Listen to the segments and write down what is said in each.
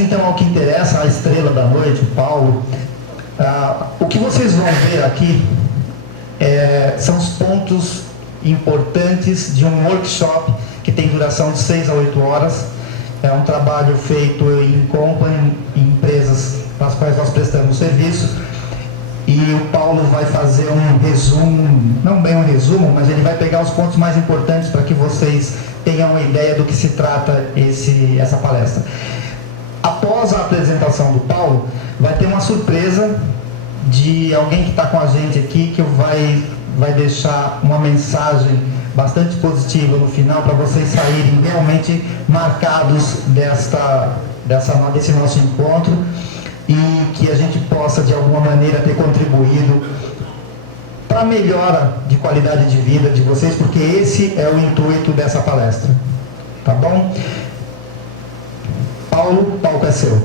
então ao que interessa, a estrela da noite, o Paulo. O que vocês vão ver aqui são os pontos importantes de um workshop que tem duração de 6 a 8 horas. É um trabalho feito em company, em empresas para as quais nós prestamos serviço. E o Paulo vai fazer um resumo, não bem um resumo, mas ele vai pegar os pontos mais importantes para que vocês tenham uma ideia do que se trata essa palestra. Após a apresentação do Paulo, vai ter uma surpresa de alguém que está com a gente aqui, que vai deixar uma mensagem bastante positiva no final, para vocês saírem realmente marcados desse nosso encontro, e que a gente possa de alguma maneira ter contribuído para a melhora de qualidade de vida de vocês, porque esse é o intuito dessa palestra. Tá bom? Paulo, o palco é seu.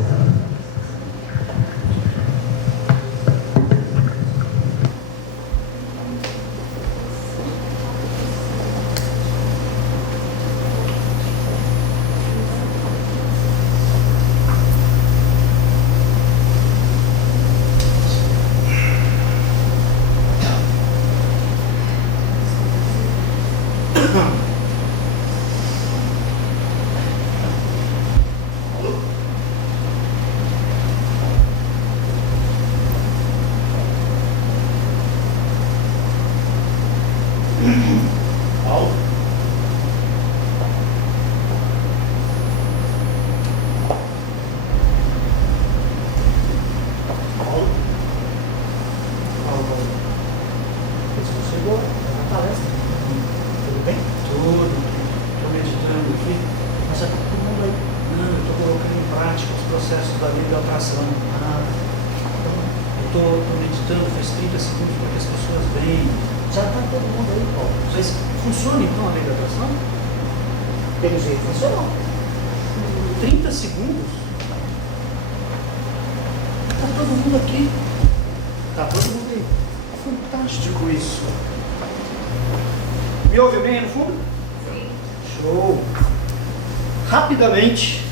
Rapidamente,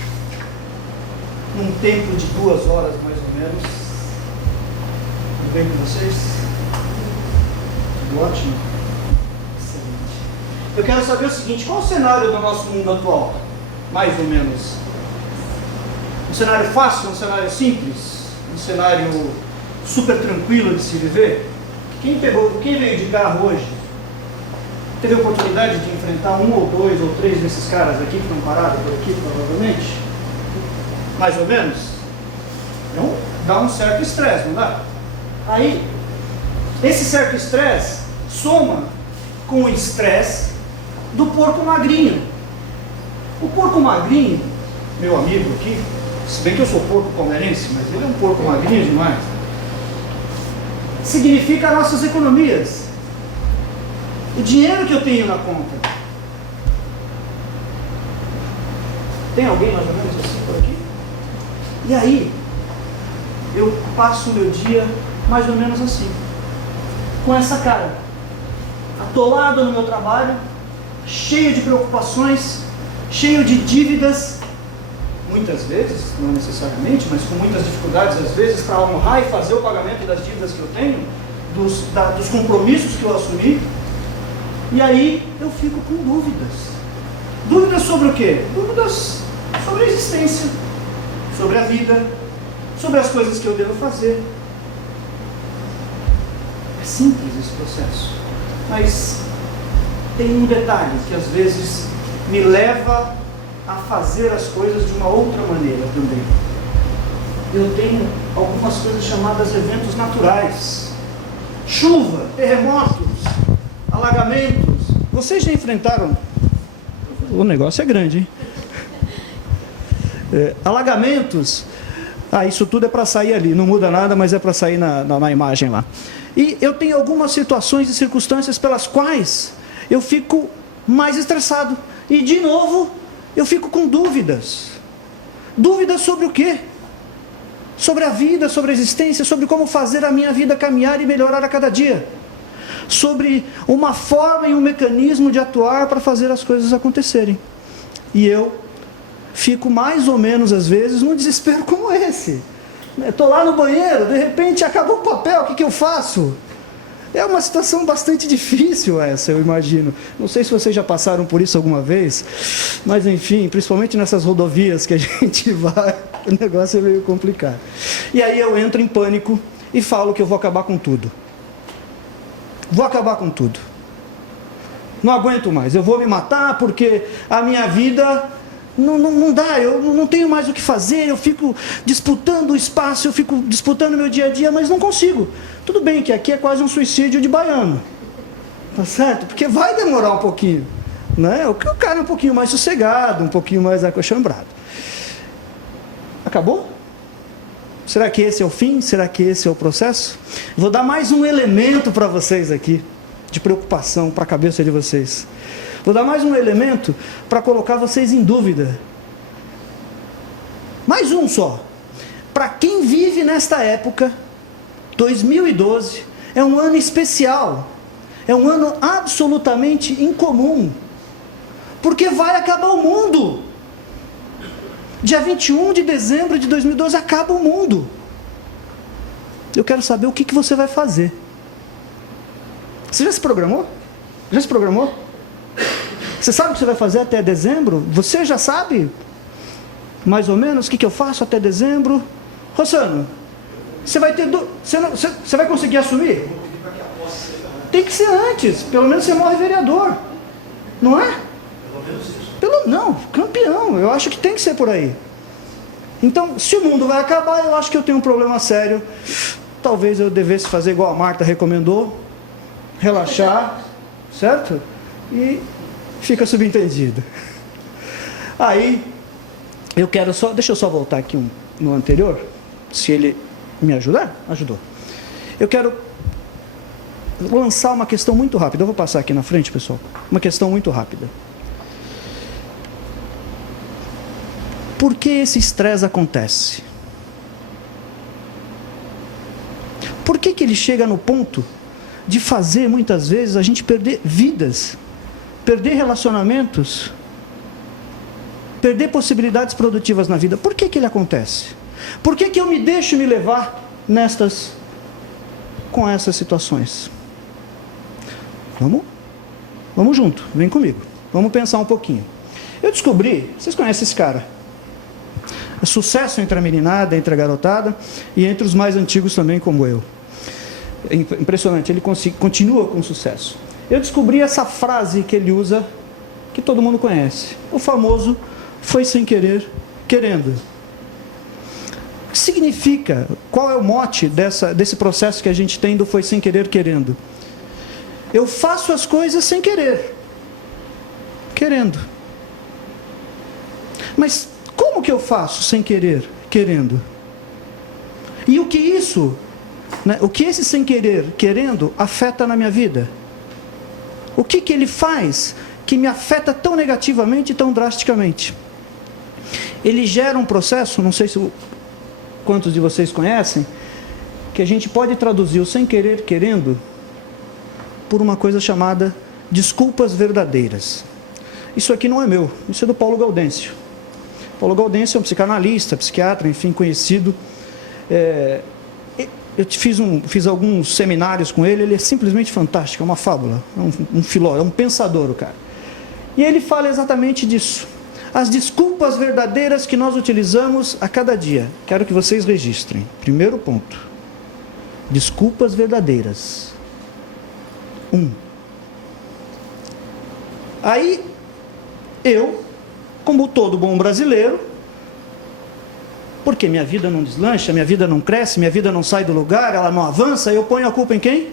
num tempo de 2 horas mais ou menos. Tudo bem com vocês? Tudo ótimo? Excelente. Eu quero saber o seguinte: qual é o cenário do nosso mundo atual? Mais ou menos. Um cenário fácil, um cenário simples, um cenário super tranquilo de se viver? Quem veio de carro hoje teve a oportunidade de enfrentar 1 ou 2 ou 3 desses caras aqui que estão parados por aqui, provavelmente? Mais ou menos? Então, dá um certo estresse, não dá? Aí, esse certo estresse soma com o estresse do porco magrinho. O porco magrinho, meu amigo aqui, se bem que eu sou porco palmeirense, mas ele é um porco magrinho demais, significa nossas economias. O dinheiro que eu tenho na conta. Tem alguém mais ou menos assim por aqui? E aí, eu passo o meu dia mais ou menos assim, com essa cara, atolado no meu trabalho, cheio de preocupações, cheio de dívidas, muitas vezes, não necessariamente, mas com muitas dificuldades às vezes para honrar e fazer o pagamento das dívidas que eu tenho, dos compromissos que eu assumi. E aí eu fico com dúvidas. Dúvidas sobre o quê? Dúvidas sobre a existência, sobre a vida, sobre as coisas que eu devo fazer. É simples esse processo, mas tem um detalhe que às vezes me leva a fazer as coisas de uma outra maneira também. Eu tenho algumas coisas chamadas eventos naturais. Chuva, terremotos, alagamentos. Vocês já enfrentaram? O negócio é grande, hein? Alagamentos. Isso tudo é para sair ali. Não muda nada, mas é para sair na imagem lá. E eu tenho algumas situações e circunstâncias pelas quais eu fico mais estressado. E, de novo, eu fico com dúvidas. Dúvidas sobre o quê? Sobre a vida, sobre a existência, sobre como fazer a minha vida caminhar e melhorar a cada dia. Sobre uma forma e um mecanismo de atuar para fazer as coisas acontecerem. E eu fico mais ou menos, às vezes, num desespero como esse. Estou lá no banheiro, de repente acabou o papel, o que eu faço? É uma situação bastante difícil essa, eu imagino. Não sei se vocês já passaram por isso alguma vez, mas enfim, principalmente nessas rodovias que a gente vai, o negócio é meio complicado. E aí eu entro em pânico e falo que eu vou acabar com tudo. Vou acabar com tudo. Não aguento mais, eu vou me matar porque a minha vida não dá, eu não tenho mais o que fazer, eu fico disputando o espaço, eu fico disputando o meu dia a dia, mas não consigo. Tudo bem que aqui é quase um suicídio de baiano, tá certo? Porque vai demorar um pouquinho, né? O cara é um pouquinho mais sossegado, um pouquinho mais acostumbrado. Acabou? Será que esse é o fim? Será que esse é o processo? Vou dar mais um elemento para vocês aqui, de preocupação para a cabeça de vocês. Vou dar mais um elemento para colocar vocês em dúvida. Mais um só. Para quem vive nesta época, 2012 é um ano especial. É um ano absolutamente incomum. Porque vai acabar o mundo. Dia 21 de dezembro de 2012 acaba o mundo. Eu quero saber o que você vai fazer. Você já se programou? Já se programou? Você sabe o que você vai fazer até dezembro? Você já sabe? Mais ou menos o que eu faço até dezembro? Rossano, você vai ter... Você vai conseguir assumir? Tem que ser antes. Pelo menos você morre vereador. Não é? Não, campeão. Eu acho que tem que ser por aí. Então, se o mundo vai acabar, eu acho que eu tenho um problema sério. Talvez eu devesse fazer igual a Marta recomendou. Relaxar, certo? E fica subentendido. Aí, eu quero só... Deixa eu só voltar aqui no anterior. Se ele me ajudar, ajudou. Eu quero lançar uma questão muito rápida. Eu vou passar aqui na frente, pessoal. Uma questão muito rápida. Por que esse estresse acontece? Por que ele chega no ponto de fazer, muitas vezes, a gente perder vidas, perder relacionamentos, perder possibilidades produtivas na vida? Por que ele acontece? Por que eu me deixo me levar com essas situações? Vamos junto, vem comigo. Vamos pensar um pouquinho. Eu descobri, vocês conhecem esse cara? É sucesso entre a meninada, entre a garotada e entre os mais antigos também, como eu. É impressionante, ele continua com sucesso. Eu descobri essa frase que ele usa, que todo mundo conhece. O famoso, foi sem querer, querendo. O que significa? Qual é o mote desse processo que a gente tem do foi sem querer, querendo? Eu faço as coisas sem querer, querendo. Mas como que eu faço sem querer, querendo? E o que isso, o que esse sem querer, querendo, afeta na minha vida? O que ele faz que me afeta tão negativamente e tão drasticamente? Ele gera um processo, não sei se quantos de vocês conhecem, que a gente pode traduzir o sem querer, querendo, por uma coisa chamada desculpas verdadeiras. Isso aqui não é meu, isso é do Paulo Gaudêncio. Paulo Gaudêncio é um psicanalista, psiquiatra, enfim, conhecido. Eu fiz alguns seminários com ele é simplesmente fantástico, é uma fábula, é um filósofo, é um pensador o cara. E ele fala exatamente disso. As desculpas verdadeiras que nós utilizamos a cada dia. Quero que vocês registrem. Primeiro ponto. Desculpas verdadeiras. 1. Aí, eu, como todo bom brasileiro, porque minha vida não deslancha, minha vida não cresce, minha vida não sai do lugar, ela não avança, eu ponho a culpa em quem?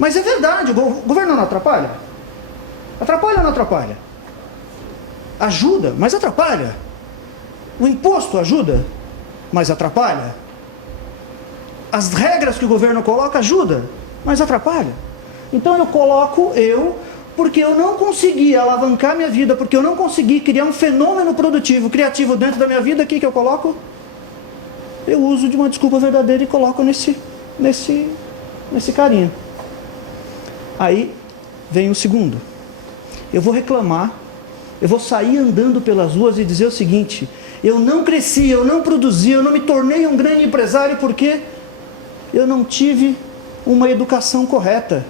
Mas é verdade, o governo não atrapalha? Atrapalha ou não atrapalha? Ajuda, mas atrapalha. O imposto ajuda, mas atrapalha. As regras que o governo coloca ajuda, mas atrapalha. Então eu coloco porque eu não consegui alavancar minha vida, porque eu não consegui criar um fenômeno produtivo, criativo dentro da minha vida, o que eu coloco? Eu uso de uma desculpa verdadeira e coloco nesse carinha. Aí vem o segundo. Eu vou reclamar Eu vou sair andando pelas ruas e dizer o seguinte: eu não cresci, eu não produzi, eu não me tornei um grande empresário porque eu não tive uma educação correta.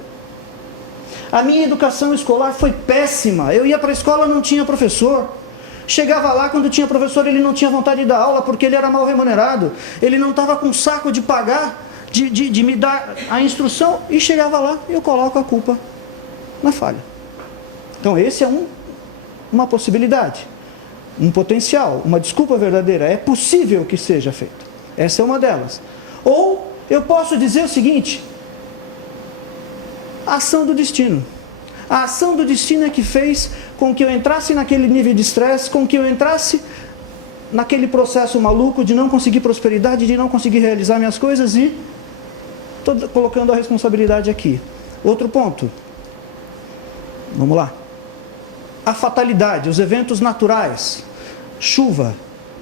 A minha educação escolar foi péssima. Eu ia para a escola, não tinha professor. Chegava lá, quando tinha professor, ele não tinha vontade de dar aula porque ele era mal remunerado. Ele não estava com saco de pagar, de me dar a instrução. E chegava lá e eu coloco a culpa na falha. Então esse é uma possibilidade, um potencial, uma desculpa verdadeira. É possível que seja feito. Essa é uma delas. Ou eu posso dizer o seguinte: a ação do destino. A ação do destino é que fez com que eu entrasse naquele nível de estresse, com que eu entrasse naquele processo maluco de não conseguir prosperidade, de não conseguir realizar minhas coisas, e estou colocando a responsabilidade aqui. Outro ponto. Vamos lá. A fatalidade, os eventos naturais, chuva,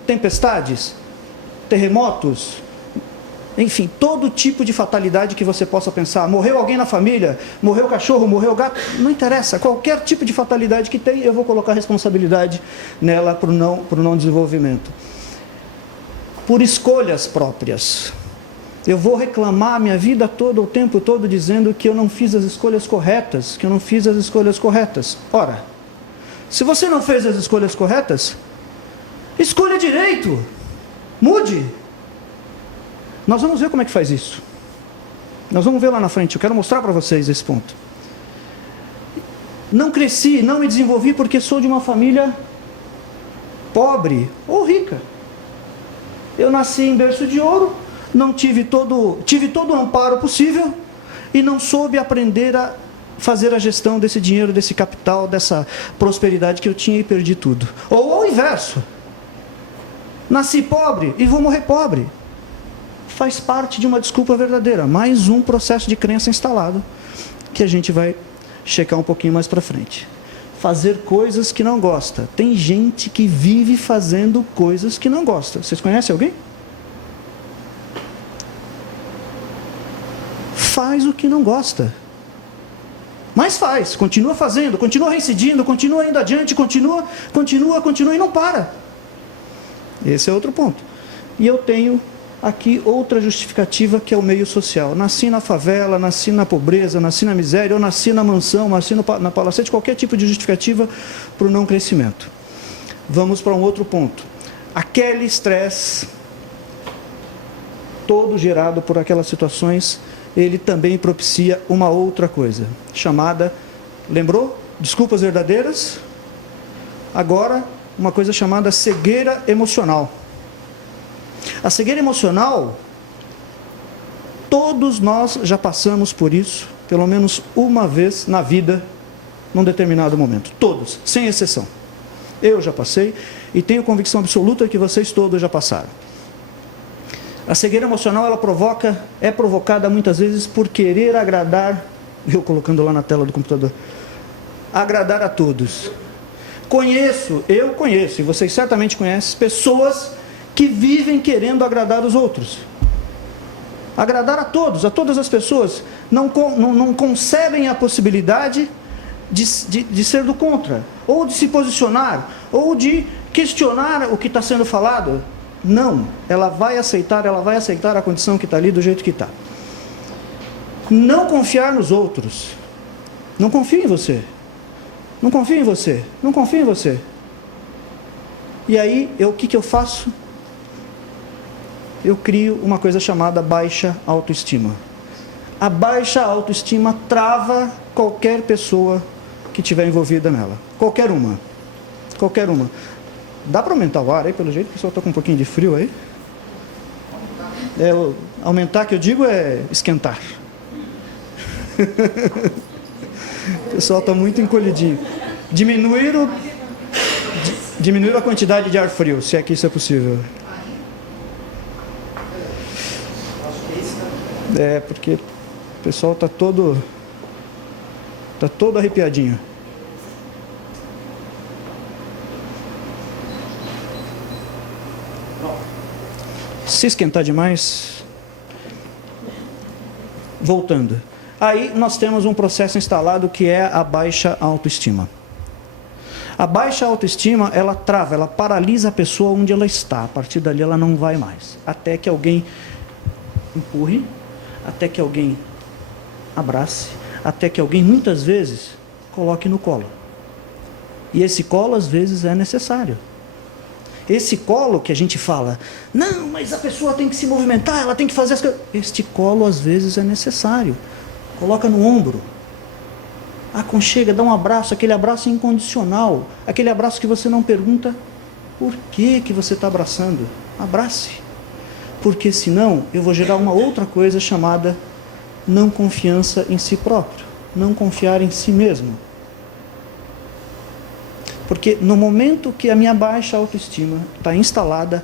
tempestades, terremotos, enfim, todo tipo de fatalidade que você possa pensar. Morreu alguém na família, morreu o cachorro, morreu o gato, não interessa. Qualquer tipo de fatalidade que tem, eu vou colocar responsabilidade nela para o não desenvolvimento. Por escolhas próprias. Eu vou reclamar a minha vida toda, o tempo todo, dizendo que eu não fiz as escolhas corretas, que eu não fiz as escolhas corretas. Ora, se você não fez as escolhas corretas, escolha direito, mude. Nós vamos ver como é que faz isso. Nós vamos ver lá na frente, eu quero mostrar para vocês esse ponto. Não cresci, não me desenvolvi porque sou de uma família pobre ou rica. Eu nasci em berço de ouro, não tive todo o amparo possível e não soube aprender a fazer a gestão desse dinheiro, desse capital, dessa prosperidade que eu tinha e perdi tudo. Ou ao inverso. Nasci pobre e vou morrer pobre. Faz parte de uma desculpa verdadeira. Mais um processo de crença instalado que a gente vai checar um pouquinho mais para frente. Fazer coisas que não gosta. Tem gente que vive fazendo coisas que não gosta. Vocês conhecem alguém? Faz o que não gosta. Mas faz, continua fazendo, continua reincidindo, continua indo adiante, continua e não para. Esse é outro ponto. E eu tenho aqui outra justificativa, que é o meio social. Nasci na favela, nasci na pobreza, nasci na miséria, ou nasci na mansão, nasci na palacete, qualquer tipo de justificativa para o não crescimento. Vamos para um outro ponto. Aquele estresse todo gerado por aquelas situações, ele também propicia uma outra coisa, chamada, lembrou? Desculpas verdadeiras? Agora, uma coisa chamada cegueira emocional. A cegueira emocional, todos nós já passamos por isso, pelo menos uma vez na vida, num determinado momento. Todos, sem exceção. Eu já passei e tenho convicção absoluta que vocês todos já passaram. A cegueira emocional, ela é provocada muitas vezes por querer agradar, eu colocando lá na tela do computador, agradar a todos. Eu conheço, e vocês certamente conhecem, pessoas que vivem querendo agradar os outros. Agradar a todas as pessoas. Não concebem a possibilidade de ser do contra, ou de se posicionar, ou de questionar o que está sendo falado. Não, ela vai aceitar a condição que está ali do jeito que está. Não confiar nos outros. Não confio em você. Não confio em você. Não confio em você. E aí, o que eu faço? Eu crio uma coisa chamada baixa autoestima. A baixa autoestima trava qualquer pessoa que estiver envolvida nela. Qualquer uma. Qualquer uma. Dá para aumentar o ar aí, pelo jeito? O pessoal está com um pouquinho de frio aí. Aumentar, que eu digo, é esquentar. O pessoal está muito encolhidinho. Diminuir a quantidade de ar frio, se é que isso é possível. Porque o pessoal está todo arrepiadinho. Se esquentar demais, voltando. Aí nós temos um processo instalado que é a baixa autoestima. A baixa autoestima, ela trava, ela paralisa a pessoa onde ela está. A partir dali ela não vai mais. Até que alguém empurre, até que alguém abrace, até que alguém, muitas vezes, coloque no colo. E esse colo, às vezes, é necessário. Esse colo que a gente fala, não, mas a pessoa tem que se movimentar, ela tem que fazer as coisas. Este colo, às vezes, é necessário. Coloca no ombro. Aconchega, dá um abraço, aquele abraço incondicional. Aquele abraço que você não pergunta por que você está abraçando. Abrace. Porque senão eu vou gerar uma outra coisa chamada não confiança em si próprio. Não confiar em si mesmo. Porque no momento que a minha baixa autoestima está instalada,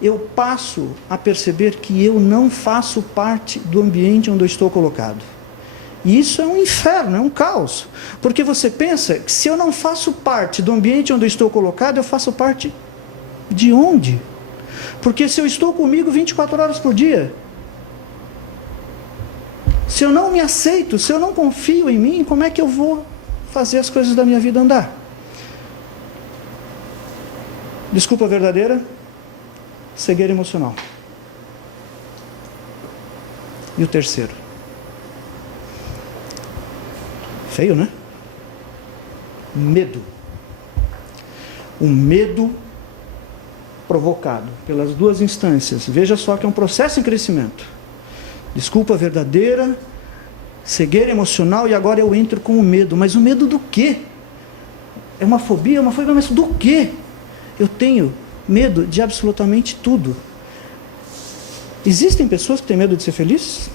eu passo a perceber que eu não faço parte do ambiente onde eu estou colocado. E isso é um inferno, é um caos. Porque você pensa que se eu não faço parte do ambiente onde eu estou colocado, eu faço parte de onde? Porque se eu estou comigo 24 horas por dia, se eu não me aceito, se eu não confio em mim, como é que eu vou fazer as coisas da minha vida andar? Desculpa verdadeira, cegueira emocional. E o terceiro? Feio, né? Medo. O medo provocado pelas duas instâncias. Veja só que é um processo em crescimento. Desculpa verdadeira, cegueira emocional, e agora eu entro com o medo. Mas o medo do quê? É uma fobia, mas do quê? Eu tenho medo de absolutamente tudo. Existem pessoas que têm medo de ser felizes?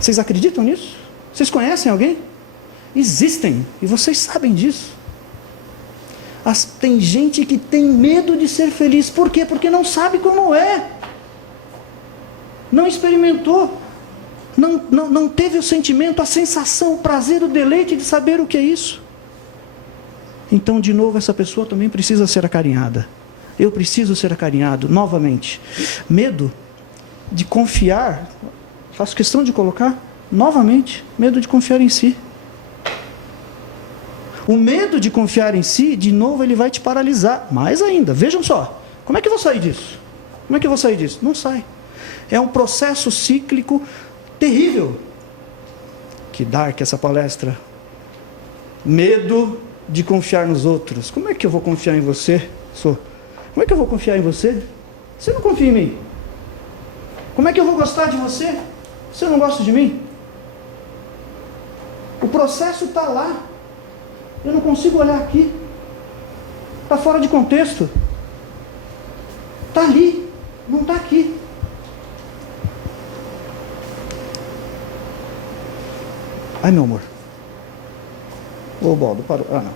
Vocês acreditam nisso? Vocês conhecem alguém? Existem, e vocês sabem disso. Tem gente que tem medo de ser feliz. Por quê? Porque não sabe como é. Não experimentou. Não teve o sentimento, a sensação, o prazer, o deleite de saber o que é isso. Então, de novo, essa pessoa também precisa ser acarinhada. Eu preciso ser acarinhado, novamente. Medo de confiar, faço questão de colocar, novamente, medo de confiar em si. O medo de confiar em si, de novo, ele vai te paralisar. Mais ainda, vejam só, como é que eu vou sair disso? Como é que eu vou sair disso? Não sai. É um processo cíclico terrível. Que dark essa palestra. Medo de confiar nos outros. Como é que eu vou confiar em você? Como é que eu vou confiar em você? Você não confia em mim. Como é que eu vou gostar de você? Você não gosta de mim? O processo está lá. Eu não consigo olhar aqui. Está fora de contexto. Está ali. Não está aqui. Ai, meu amor. Ô, Baldo, parou. Ah, não.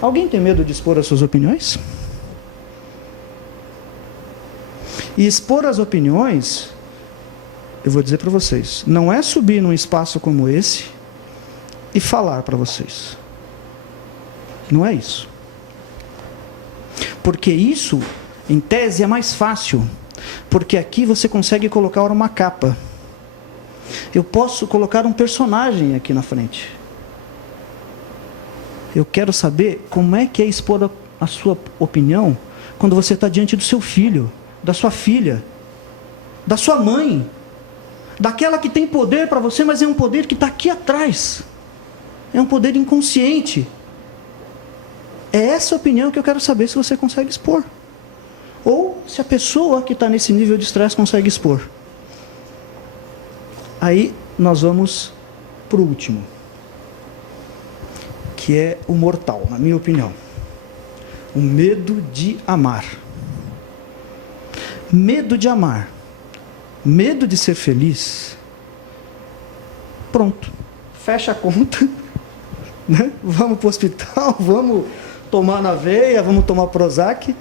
Alguém tem medo de expor as suas opiniões? E expor as opiniões, eu vou dizer para vocês, não é subir num espaço como esse e falar para vocês. Não é isso. Porque isso, em tese, é mais fácil. Porque aqui você consegue colocar uma capa. Eu posso colocar um personagem aqui na frente. Eu quero saber como é que é expor a sua opinião quando você está diante do seu filho, da sua filha, da sua mãe, daquela que tem poder para você, mas é um poder que está aqui atrás. É um poder inconsciente. É essa opinião que eu quero saber se você consegue expor. Ou se a pessoa que está nesse nível de estresse consegue expor. Aí nós vamos para o último, que é o mortal, na minha opinião. O medo de amar. Medo de amar. Medo de ser feliz. Pronto. Fecha a conta. Né? Vamos para o hospital, vamos tomar na veia, vamos tomar Prozac.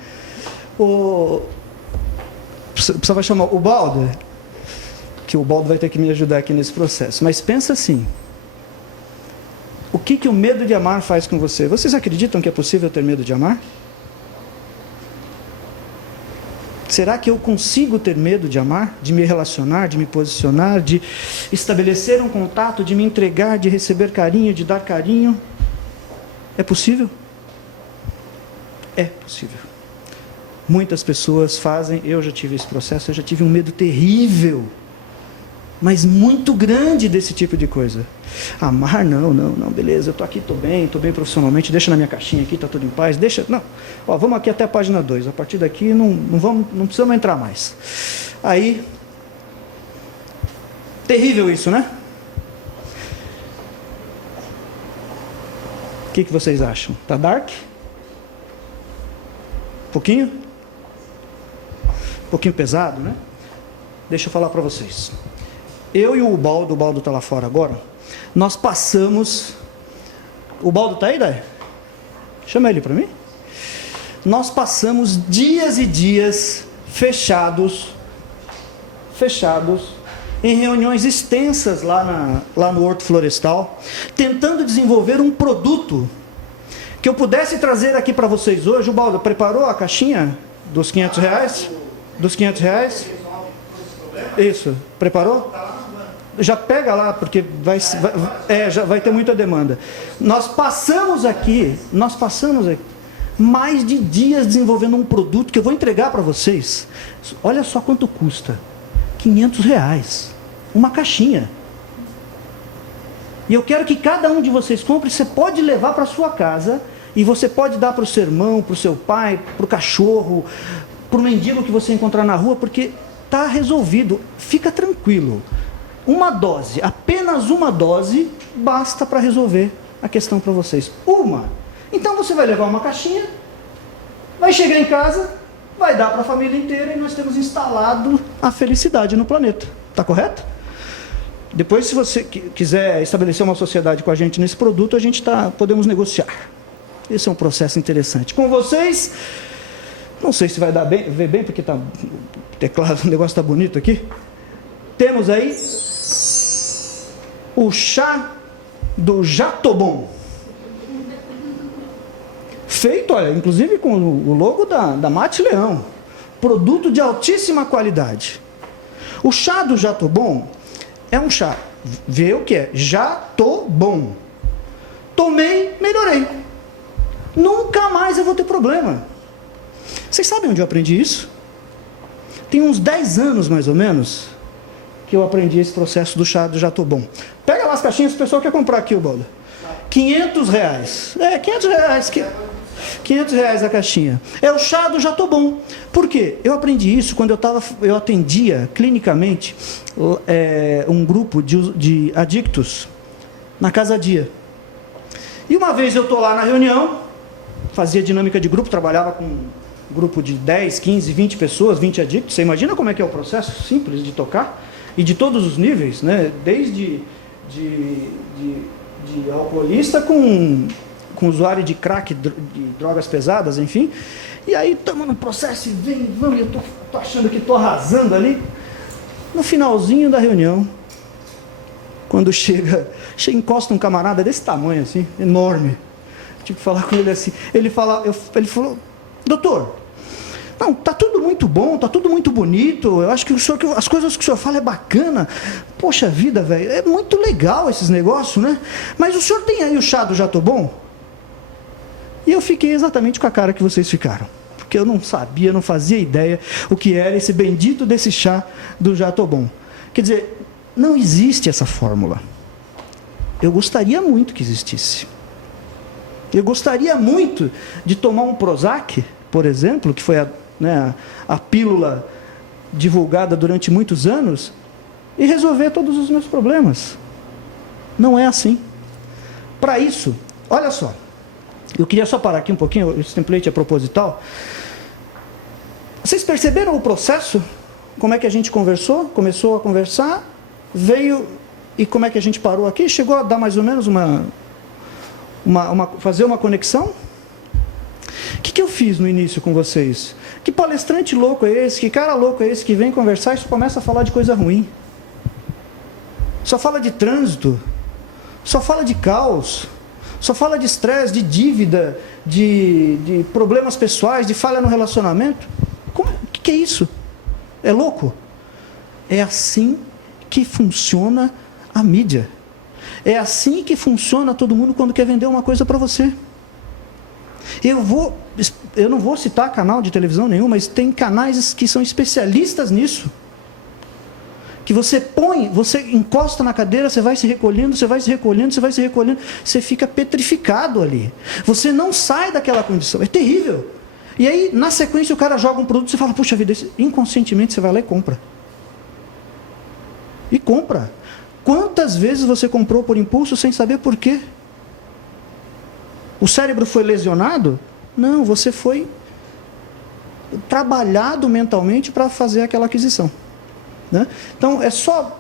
Precisava chamar o Baldo, que o Baldo vai ter que me ajudar aqui nesse processo. Mas pensa assim, o que o medo de amar faz com você? Vocês acreditam que é possível ter medo de amar? Será que eu consigo ter medo de amar, de me relacionar, de me posicionar, de estabelecer um contato, de me entregar, de receber carinho, de dar carinho? É possível? É possível. Muitas pessoas fazem, eu já tive esse processo, eu já tive um medo terrível, mas muito grande desse tipo de coisa. Amar, não, beleza, eu estou aqui, estou bem profissionalmente, deixa na minha caixinha aqui, está tudo em paz, deixa, não, ó, vamos aqui até a página 2, a partir daqui não precisamos entrar mais. Aí, terrível isso, né? O que vocês acham? Tá dark? Um pouquinho pesado, né? Deixa eu falar para vocês. Eu e o Baldo está lá fora agora, nós passamos... O Baldo está aí, Dai? Chama ele para mim. Nós passamos dias e dias fechados em reuniões extensas lá no Horto Florestal, tentando desenvolver um produto que eu pudesse trazer aqui para vocês hoje. O Baldo preparou a caixinha dos R$500? Dos R$500? Isso, preparou? Já pega lá, porque já vai ter muita demanda. Nós passamos aqui mais de dias desenvolvendo um produto que eu vou entregar para vocês. Olha só quanto custa. R$500. Uma caixinha. E eu quero que cada um de vocês compre. Você pode levar para sua casa e você pode dar para o seu irmão, para o seu pai, para o cachorro, para o mendigo que você encontrar na rua, porque está resolvido. Fica tranquilo. Uma dose, apenas uma dose, basta para resolver a questão para vocês. Uma. Então você vai levar uma caixinha, vai chegar em casa, vai dar para a família inteira e nós temos instalado a felicidade no planeta. Está correto? Depois, se você quiser estabelecer uma sociedade com a gente nesse produto, podemos negociar. Esse é um processo interessante. Com vocês, não sei se vai ver bem, porque o teclado, o negócio está bonito aqui. Temos aí o chá do Jatobon. Feito, olha, inclusive com o logo da Mate Leão. Produto de altíssima qualidade. O chá do Jatobon é um chá, vê o que é, Jatobon. Tomei, melhorei. Nunca mais eu vou ter problema. Vocês sabem onde eu aprendi isso? Tem uns 10 anos, mais ou menos, que eu aprendi esse processo do chá do Jatobon. Pega lá as caixinhas, o pessoal quer comprar aqui, o Baldo. R$500. R$500. R$500 a caixinha. É o chá do Jatobon. Por quê? Eu aprendi isso quando eu atendia clinicamente um grupo de adictos na Casa Dia. E uma vez eu estou lá na reunião, fazia dinâmica de grupo, trabalhava com um grupo de 10, 15, 20 pessoas, 20 adictos. Você imagina como é que é o processo simples de tocar? E de todos os níveis, né? Desde de alcoolista com usuário de crack, de drogas pesadas, enfim. E aí estamos no processo e vamos, eu tô achando que estou arrasando ali. No finalzinho da reunião, quando chega, encosta um camarada desse tamanho assim, enorme. Tive que falar com ele assim. Ele falou, doutor, não, tá tudo muito bom, tá tudo muito bonito, eu acho que as coisas que o senhor fala é bacana. Poxa vida, velho, é muito legal esses negócios, né? Mas o senhor tem aí o chá do Jatobon? E eu fiquei exatamente com a cara que vocês ficaram, porque eu não sabia, não fazia ideia o que era esse bendito desse chá do Jatobon. Quer dizer, não existe essa fórmula. Eu gostaria muito que existisse. Eu gostaria muito de tomar um Prozac, por exemplo, que foi a pílula divulgada durante muitos anos, e resolver todos os meus problemas. Não é assim. Para isso, olha só, eu queria só parar aqui um pouquinho, esse template é proposital. Vocês perceberam o processo? Como é que a gente conversou? Começou a conversar, veio, e como é que a gente parou aqui? Chegou a dar mais ou menos fazer uma conexão? O que eu fiz no início com vocês? Que palestrante louco é esse? Que cara louco é esse que vem conversar e só começa a falar de coisa ruim? Só fala de trânsito, só fala de caos, só fala de estresse, de dívida, de problemas pessoais, de falha no relacionamento. Que é isso? É louco? É assim que funciona a mídia. É assim que funciona todo mundo quando quer vender uma coisa para você. Eu não vou citar canal de televisão nenhum, mas tem canais que são especialistas nisso. Que você encosta na cadeira, você vai se recolhendo, você vai se recolhendo, você vai se recolhendo, você fica petrificado ali. Você não sai daquela condição, é terrível. E aí, na sequência, o cara joga um produto, você fala, puxa vida, inconscientemente você vai lá e compra. E compra. Quantas vezes você comprou por impulso sem saber por quê? O cérebro foi lesionado? Não, você foi trabalhado mentalmente para fazer aquela aquisição. Né? Então, é só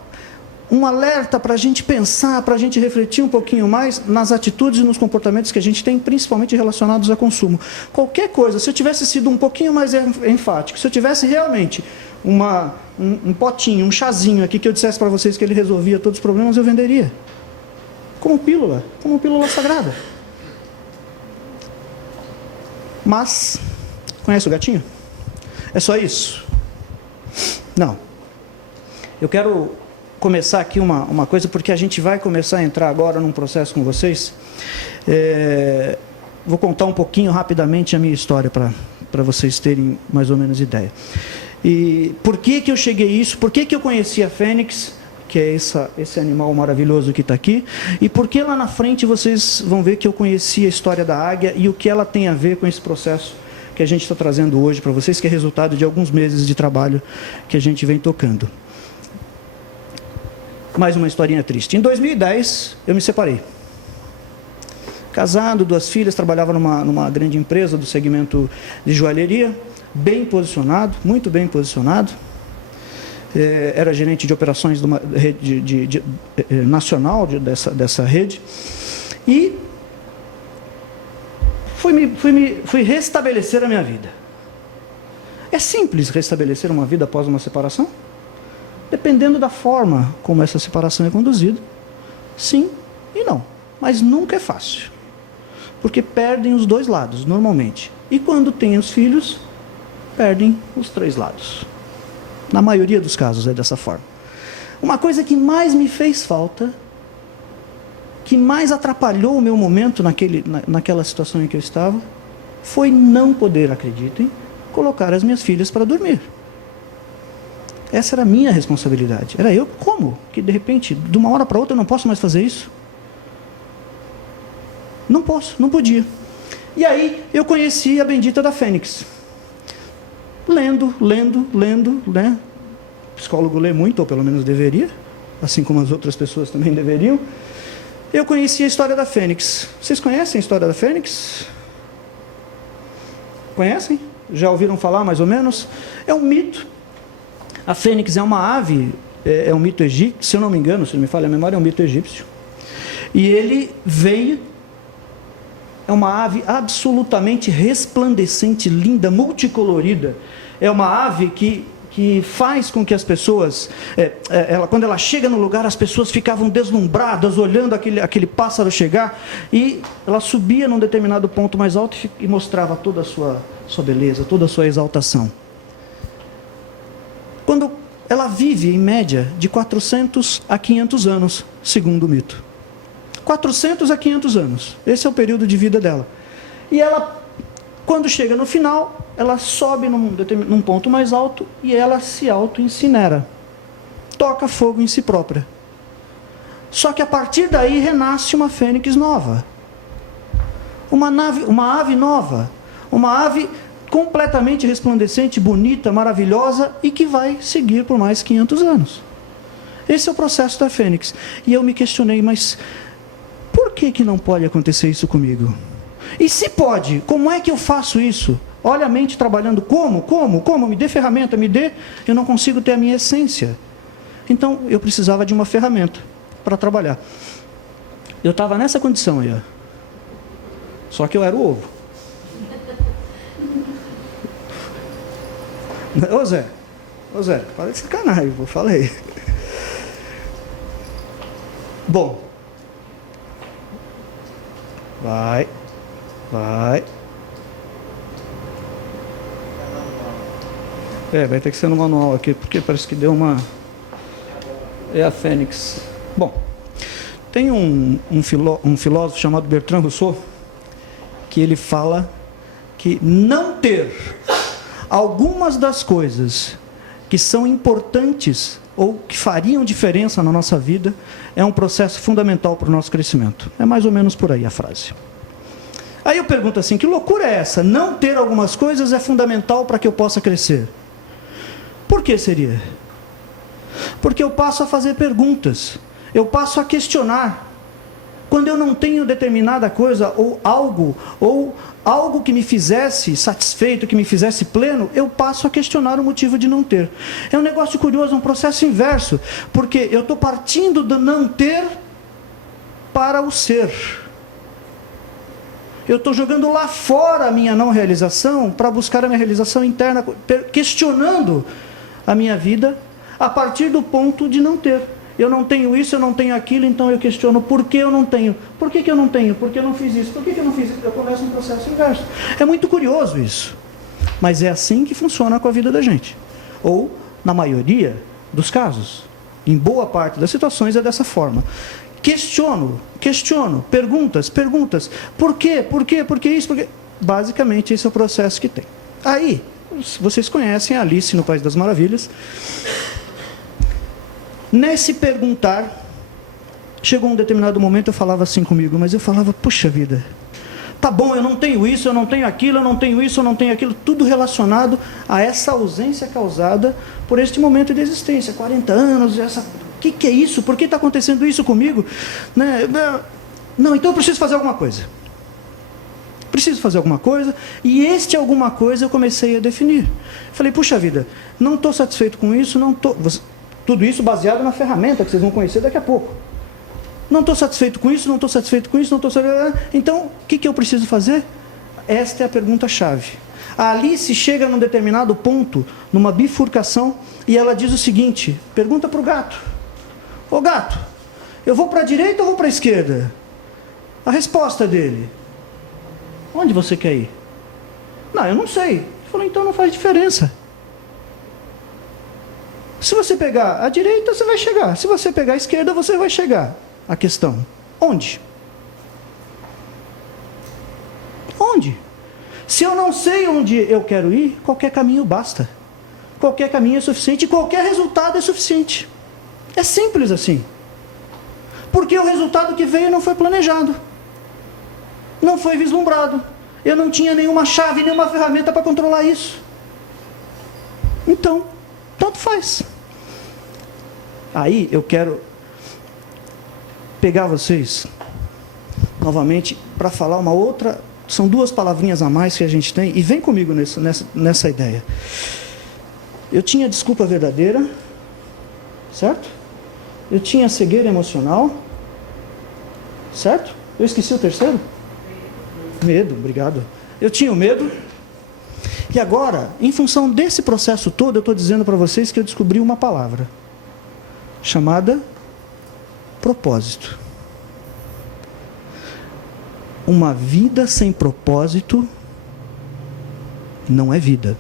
um alerta para a gente pensar, para a gente refletir um pouquinho mais nas atitudes e nos comportamentos que a gente tem, principalmente relacionados a consumo. Qualquer coisa, se eu tivesse sido um pouquinho mais enfático, se eu tivesse realmente um potinho, um chazinho aqui que eu dissesse para vocês que ele resolvia todos os problemas, eu venderia. Como pílula sagrada. Mas, conhece o gatinho? É só isso? Não. Eu quero começar aqui uma coisa, porque a gente vai começar a entrar agora num processo com vocês. Vou contar um pouquinho rapidamente a minha história para vocês terem mais ou menos ideia. E por que eu cheguei a isso? Por que eu conheci a Fênix, que é esse animal maravilhoso que está aqui? E por que lá na frente vocês vão ver que eu conheci a história da águia e o que ela tem a ver com esse processo que a gente está trazendo hoje para vocês, que é resultado de alguns meses de trabalho que a gente vem tocando. Mais uma historinha triste. Em 2010, eu me separei. Casado, 2 filhas, trabalhava numa grande empresa do segmento de joalheria, bem posicionado, muito bem posicionado. Era gerente de operações de uma rede nacional dessa rede. E fui restabelecer a minha vida. É simples restabelecer uma vida após uma separação? Dependendo da forma como essa separação é conduzida, sim e não. Mas nunca é fácil. Porque perdem os 2 lados, normalmente. E quando tem os filhos, perdem os 3 lados. Na maioria dos casos é dessa forma. Uma coisa que mais me fez falta, que mais atrapalhou o meu momento naquela situação em que eu estava, foi não poder, acreditem, colocar as minhas filhas para dormir. Essa era a minha responsabilidade. Era eu, como? Que de repente, de uma hora para outra, eu não posso mais fazer isso? Não posso, não podia. E aí, eu conheci a bendita da Fênix. Lendo, né? O psicólogo lê muito, ou pelo menos deveria, assim como as outras pessoas também deveriam. Eu conheci a história da Fênix. Vocês conhecem a história da Fênix? Conhecem? Já ouviram falar, mais ou menos? É um mito. A Fênix é uma ave, é um mito egípcio, se eu não me engano, se não me falha a memória, é um mito egípcio. E ele veio, é uma ave absolutamente resplandecente, linda, multicolorida. É uma ave que faz com que as pessoas, quando ela chega no lugar, as pessoas ficavam deslumbradas, olhando aquele pássaro chegar, e ela subia num determinado ponto mais alto e mostrava toda a sua beleza, toda a sua exaltação. Quando ela vive, em média, de 400 a 500 anos, segundo o mito. 400 a 500 anos. Esse é o período de vida dela. E ela, quando chega no final, ela sobe num ponto mais alto e ela se auto-incinera. Toca fogo em si própria. Só que a partir daí renasce uma fênix nova. Uma ave nova. Uma ave completamente resplandecente, bonita, maravilhosa e que vai seguir por mais 500 anos. Esse é o processo da fênix. E eu me questionei, mas por que não pode acontecer isso comigo? E se pode, como é que eu faço isso? Olha a mente trabalhando, como? Me dê ferramenta, eu não consigo ter a minha essência. Então, eu precisava de uma ferramenta para trabalhar. Eu estava nessa condição aí, ó. Só que eu era o ovo. Ô Zé, para de sacanagem, eu falei. Bom. Vai. Vai ter que ser no manual aqui, porque parece que deu uma... É a Fênix. Bom, tem um filósofo chamado Bertrand Russell, que ele fala que não ter algumas das coisas que são importantes ou que fariam diferença na nossa vida é um processo fundamental para o nosso crescimento. É mais ou menos por aí a frase. Aí eu pergunto assim, que loucura é essa? Não ter algumas coisas é fundamental para que eu possa crescer. Por que seria? Porque eu passo a fazer perguntas, eu passo a questionar. Quando eu não tenho determinada coisa ou algo que me fizesse satisfeito, que me fizesse pleno, eu passo a questionar o motivo de não ter. É um negócio curioso, é um processo inverso, porque eu estou partindo do não ter para o ser. Eu estou jogando lá fora a minha não realização para buscar a minha realização interna, questionando a minha vida a partir do ponto de não ter. Eu não tenho isso, eu não tenho aquilo, então eu questiono por que eu não tenho. Por que eu não tenho? Por que eu não fiz isso? Por que eu não fiz isso? Eu começo um processo inverso. É muito curioso isso. Mas é assim que funciona com a vida da gente. Ou, na maioria dos casos. Em boa parte das situações é dessa forma. Questiono, perguntas. Por quê? Por que isso? Por quê? Basicamente, esse é o processo que tem. Aí, vocês conhecem a Alice no País das Maravilhas. Nesse perguntar, chegou um determinado momento, eu falava assim comigo, mas eu falava, puxa vida, tá bom, eu não tenho isso, eu não tenho aquilo, eu não tenho isso, eu não tenho aquilo, tudo relacionado a essa ausência causada por este momento de existência, 40 anos, o que é isso? Por que está acontecendo isso comigo? Não, então eu preciso fazer alguma coisa. Preciso fazer alguma coisa, e este alguma coisa eu comecei a definir. Falei, puxa vida, não estou satisfeito com isso, não estou... Tudo isso baseado na ferramenta que vocês vão conhecer daqui a pouco. Não estou satisfeito com isso, não estou satisfeito com isso, não estou satisfeito... Então, o que eu preciso fazer? Esta é a pergunta-chave. A Alice chega num determinado ponto, numa bifurcação, e ela diz o seguinte, pergunta para o gato. Ô gato, eu vou para a direita ou vou para a esquerda? A resposta dele, onde você quer ir? Não, eu não sei. Ele falou, então não faz diferença. Se você pegar a direita, você vai chegar. Se você pegar a esquerda, você vai chegar. A questão, onde? Onde? Se eu não sei onde eu quero ir, qualquer caminho basta. Qualquer caminho é suficiente, qualquer resultado é suficiente. É simples assim. Porque o resultado que veio não foi planejado. Não foi vislumbrado. Eu não tinha nenhuma chave, nenhuma ferramenta para controlar isso. Então, tanto faz. Aí eu quero pegar vocês novamente para falar uma outra... São duas palavrinhas a mais que a gente tem, e vem comigo nessa ideia. Eu tinha desculpa verdadeira, certo? Eu tinha cegueira emocional, certo? Eu esqueci o terceiro? Medo, obrigado. Eu tinha o medo. E agora, em função desse processo todo, eu estou dizendo para vocês que eu descobri uma palavra, chamada propósito. Uma vida sem propósito não é vida.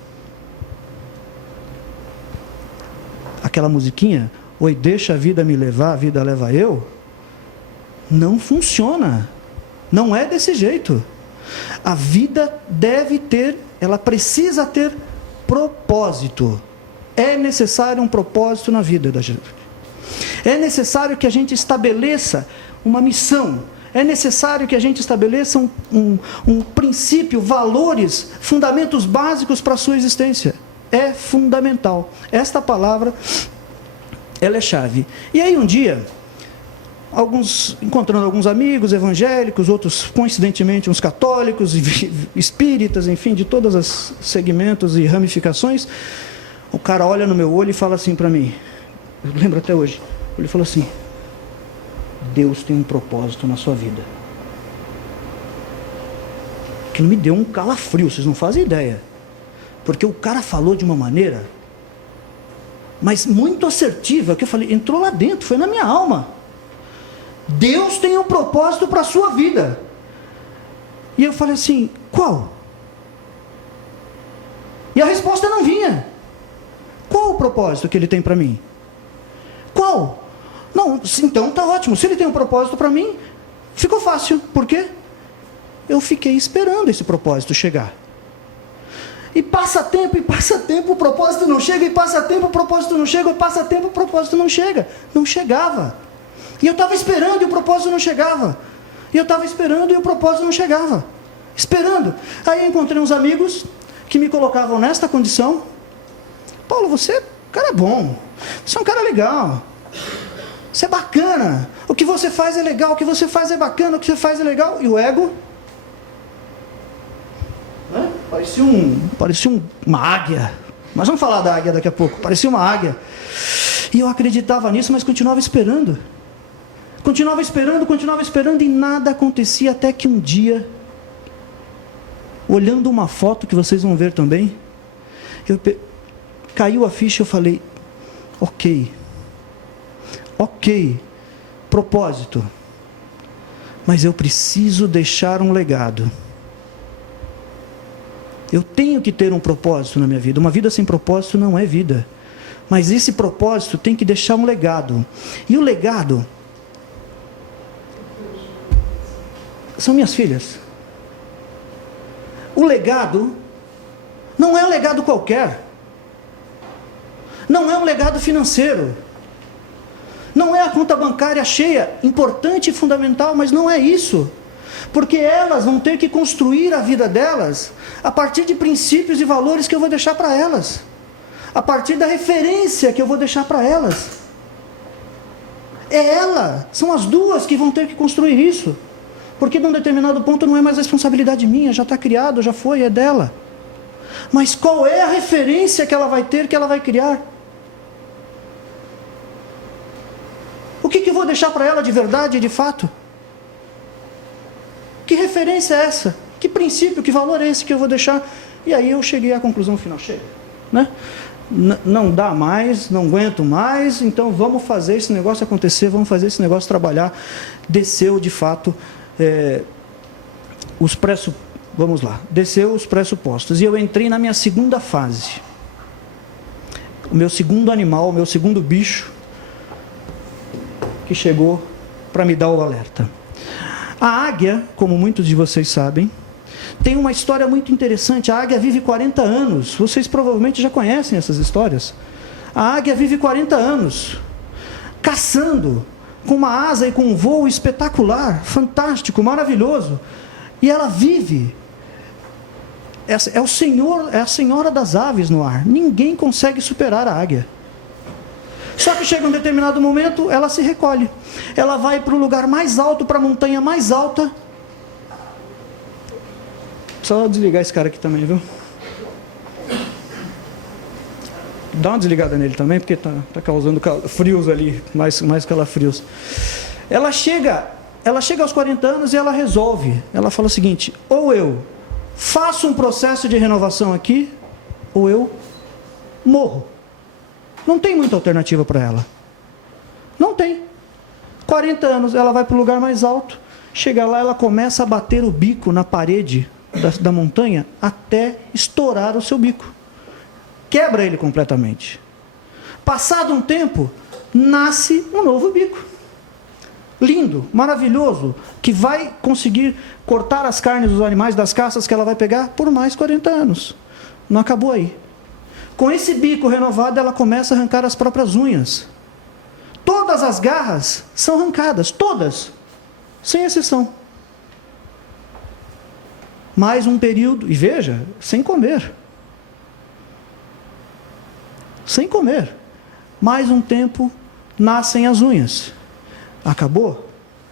Aquela musiquinha, oi, deixa a vida me levar, a vida leva eu, não funciona. Não é desse jeito. A vida deve ter, ela precisa ter propósito. É necessário um propósito na vida da gente. É necessário que a gente estabeleça uma missão. É necessário que a gente estabeleça um princípio, valores, fundamentos básicos para a sua existência. É fundamental. Esta palavra, ela é chave. E aí um dia, encontrando alguns amigos evangélicos, outros coincidentemente uns católicos, espíritas, enfim, de todos os segmentos e ramificações, o cara olha no meu olho e fala assim para mim, eu lembro até hoje, ele falou assim, Deus tem um propósito na sua vida. Aquilo me deu um calafrio, vocês não fazem ideia. Porque o cara falou de uma maneira, mas muito assertiva, que eu falei, entrou lá dentro, foi na minha alma. Deus tem um propósito para a sua vida. E eu falei assim, qual? E a resposta não vinha. propósito que ele tem para mim? Qual? Não, então tá ótimo. Se ele tem um propósito para mim, ficou fácil. Por quê? Eu fiquei esperando esse propósito chegar. E passa tempo, o propósito não chega, e passa tempo, o propósito não chega, e passa tempo, o propósito não chega. Não chegava. E eu estava esperando e o propósito não chegava. E eu estava esperando e o propósito não chegava. Esperando. Aí eu encontrei uns amigos que me colocavam nesta condição. Paulo, você é um cara bom. Você é um cara legal. Você é bacana. O que você faz é legal. O que você faz é bacana. O que você faz é legal. E o ego? Parecia uma águia. Mas vamos falar da águia daqui a pouco. Parecia uma águia. E eu acreditava nisso, mas continuava esperando. Continuava esperando e nada acontecia até que um dia, olhando uma foto que vocês vão ver também, caiu a ficha e eu falei, ok, propósito, mas eu preciso deixar um legado. Eu tenho que ter um propósito na minha vida. Uma vida sem propósito não é vida. Mas esse propósito tem que deixar um legado. E o legado são minhas filhas. O legado não é um legado qualquer. Não é um legado financeiro. Não é a conta bancária cheia, importante e fundamental, mas não é isso. Porque elas vão ter que construir a vida delas a partir de princípios e valores que eu vou deixar para elas. A partir da referência que eu vou deixar para elas. São as duas que vão ter que construir isso. Porque num determinado ponto não é mais responsabilidade minha, já está criado, já foi, é dela. Mas qual é a referência que ela vai ter, que ela vai criar? O que eu vou deixar para ela de verdade e de fato? Que referência é essa? Que princípio, que valor é esse que eu vou deixar? E aí eu cheguei à conclusão final, chega, né? Não dá mais, não aguento mais, então vamos fazer esse negócio acontecer, vamos fazer esse negócio trabalhar. Desceu de fato desceu os pressupostos, e eu entrei na minha segunda fase. O meu segundo animal, o meu segundo bicho, que chegou para me dar o alerta. A águia, como muitos de vocês sabem, tem uma história muito interessante. A águia vive 40 anos, vocês provavelmente já conhecem essas histórias. A águia vive 40 anos, caçando, com uma asa e com um voo espetacular, fantástico, maravilhoso. E ela vive, é a senhora das aves no ar. Ninguém consegue superar a águia. Só que chega um determinado momento, ela se recolhe. Ela vai para o lugar mais alto, para a montanha mais alta. Só desligar esse cara aqui também, viu? Dá uma desligada nele também, porque tá causando frios ali, mais calafrios. Ela chega aos 40 anos e ela resolve. Ela fala o seguinte: ou eu faço um processo de renovação aqui, ou eu morro. Não tem muita alternativa para ela. Não tem. 40 anos, ela vai para o lugar mais alto. Chega lá, ela começa a bater o bico na parede da montanha até estourar o seu bico. Quebra ele completamente. Passado um tempo, nasce um novo bico. Lindo, maravilhoso, que vai conseguir cortar as carnes dos animais das caças que ela vai pegar por mais 40 anos. Não acabou aí. Com esse bico renovado, ela começa a arrancar as próprias unhas. Todas as garras são arrancadas, todas, sem exceção. Mais um período, e veja, sem comer. Sem comer. Mais um tempo, nascem as unhas. Acabou?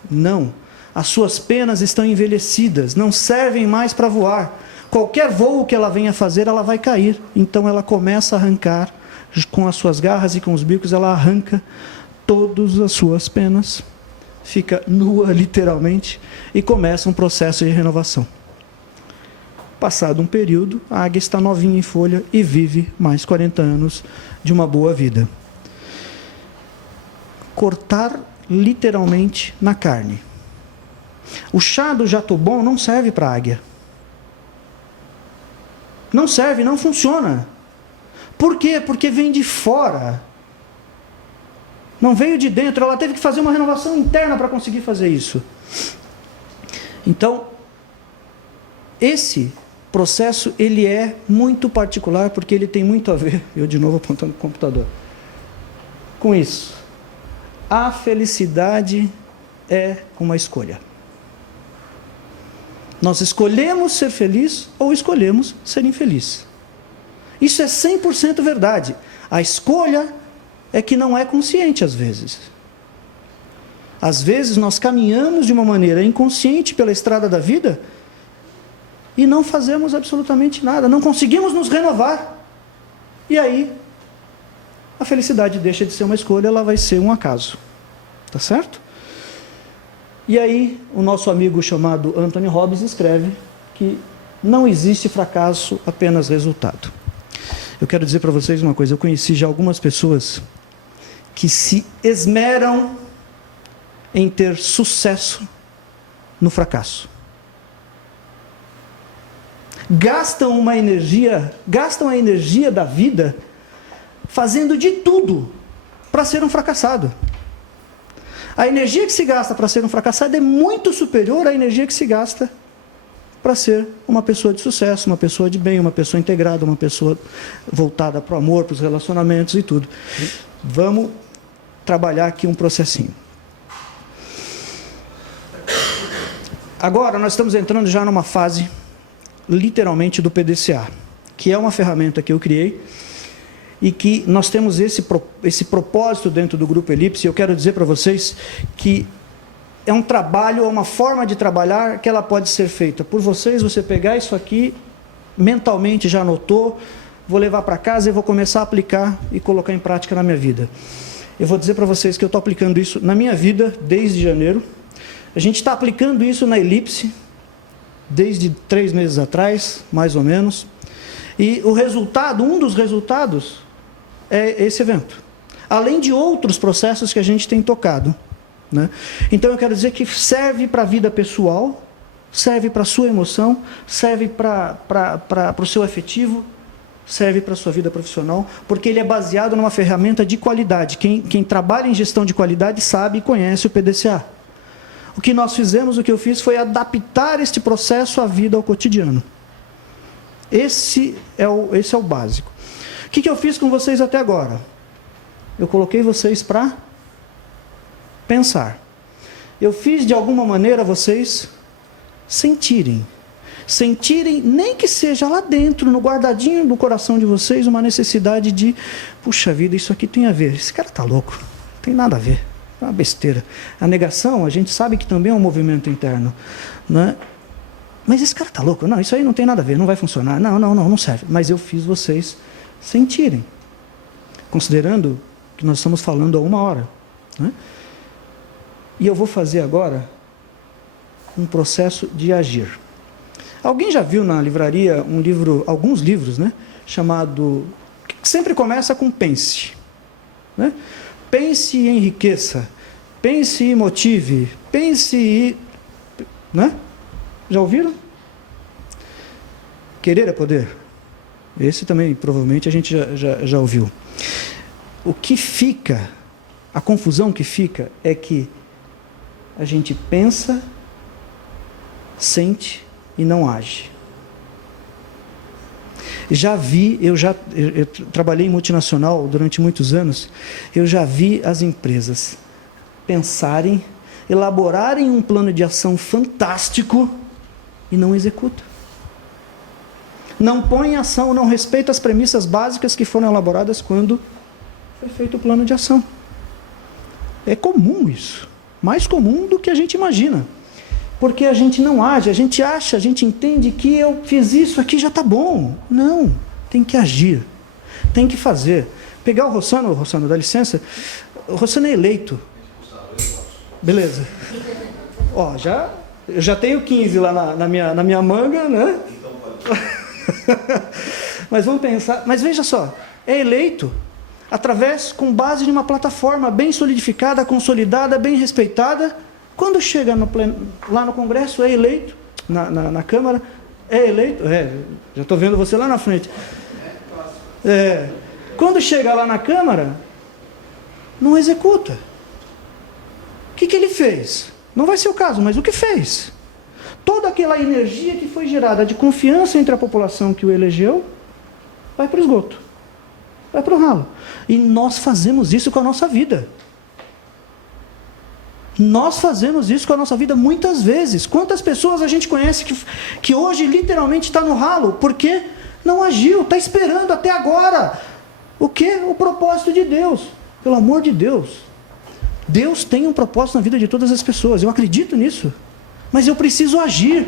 Não. As suas penas estão envelhecidas, não servem mais para voar. Qualquer voo que ela venha fazer, ela vai cair. Então ela começa a arrancar, com as suas garras e com os bicos, ela arranca todas as suas penas. Fica nua, literalmente, e começa um processo de renovação. Passado um período, a águia está novinha em folha e vive mais 40 anos de uma boa vida. Cortar literalmente na carne. O chá do jatobon não serve para a águia. Não serve, não funciona. Por quê? Porque vem de fora. Não veio de dentro, ela teve que fazer uma renovação interna para conseguir fazer isso. Então, esse processo, ele é muito particular, porque ele tem muito a ver, eu de novo apontando para o computador, com isso. A felicidade é uma escolha. Nós escolhemos ser feliz ou escolhemos ser infeliz. Isso é 100% verdade. A escolha é que não é consciente às vezes. Às vezes nós caminhamos de uma maneira inconsciente pela estrada da vida e não fazemos absolutamente nada, não conseguimos nos renovar. E aí, a felicidade deixa de ser uma escolha, ela vai ser um acaso. Tá certo? E aí, o nosso amigo chamado Anthony Robbins escreve que não existe fracasso, apenas resultado. Eu quero dizer para vocês uma coisa, eu conheci já algumas pessoas que se esmeram em ter sucesso no fracasso. Gastam a energia da vida fazendo de tudo para ser um fracassado. A energia que se gasta para ser um fracassado é muito superior à energia que se gasta para ser uma pessoa de sucesso, uma pessoa de bem, uma pessoa integrada, uma pessoa voltada para o amor, para os relacionamentos e tudo. Vamos trabalhar aqui um processinho. Agora nós estamos entrando já numa fase, literalmente, do PDCA, que é uma ferramenta que eu criei e que nós temos esse propósito dentro do Grupo Elipse. Eu quero dizer para vocês que é um trabalho, é uma forma de trabalhar que ela pode ser feita por vocês. Você pegar isso aqui, mentalmente já anotou, vou levar para casa e vou começar a aplicar e colocar em prática na minha vida. Eu vou dizer para vocês que eu estou aplicando isso na minha vida desde janeiro. A gente está aplicando isso na Elipse desde 3 meses atrás, mais ou menos. E o resultado, um dos resultados, é esse evento. Além de outros processos que a gente tem tocado, né? Então eu quero dizer que serve para a vida pessoal, serve para a sua emoção, serve para o seu afetivo, serve para a sua vida profissional, porque ele é baseado numa ferramenta de qualidade. Quem trabalha em gestão de qualidade sabe e conhece o PDCA. O que nós fizemos, o que eu fiz, foi adaptar este processo à vida, ao cotidiano. Esse é o básico. O que eu fiz com vocês até agora? Eu coloquei vocês para pensar. Eu fiz de alguma maneira vocês sentirem. Sentirem, nem que seja lá dentro, no guardadinho do coração de vocês, uma necessidade de, puxa vida, isso aqui tem a ver. Esse cara está louco, não tem nada a ver. É uma besteira. A negação, a gente sabe que também é um movimento interno, né? Mas esse cara está louco. Não, isso aí não tem nada a ver, não vai funcionar. Não serve. Mas eu fiz vocês sentirem. Considerando que nós estamos falando há 1 hora. Né? E eu vou fazer agora um processo de agir. Alguém já viu na livraria um livro, alguns livros, né? Chamado... que sempre começa com pense. Né? Pense e enriqueça. Pense e motive. Pense e... né? Já ouviram? Querer é poder. Esse também, provavelmente, a gente já ouviu. O que fica, a confusão que fica é que a gente pensa, sente e não age. Eu trabalhei em multinacional durante muitos anos, eu já vi as empresas pensarem, elaborarem um plano de ação fantástico e não executa. Não põe em ação, não respeita as premissas básicas que foram elaboradas quando foi feito o plano de ação. É comum isso. Mais comum do que a gente imagina. Porque a gente não age, a gente acha, a gente entende que eu fiz isso aqui já está bom. Não, tem que agir. Tem que fazer. Pegar o Rossano, dá licença. O Rossano é eleito. Beleza. Ó, eu já tenho 15 lá na minha manga, né? Mas vamos pensar, mas veja só, é eleito com base em uma plataforma bem solidificada, consolidada, bem respeitada. Quando chega lá no Congresso, é eleito, na Câmara, é eleito, já estou vendo você lá na frente. Quando chega lá na Câmara, não executa. O que ele fez? Não vai ser o caso, mas o que fez? Toda aquela energia que foi gerada de confiança entre a população que o elegeu, vai para o esgoto, vai para o ralo. E nós fazemos isso com a nossa vida. Nós fazemos isso com a nossa vida muitas vezes. Quantas pessoas a gente conhece que hoje literalmente está no ralo, porque não agiu, está esperando até agora. O quê? O propósito de Deus. Pelo amor de Deus. Deus tem um propósito na vida de todas as pessoas. Eu acredito nisso. Mas eu preciso agir.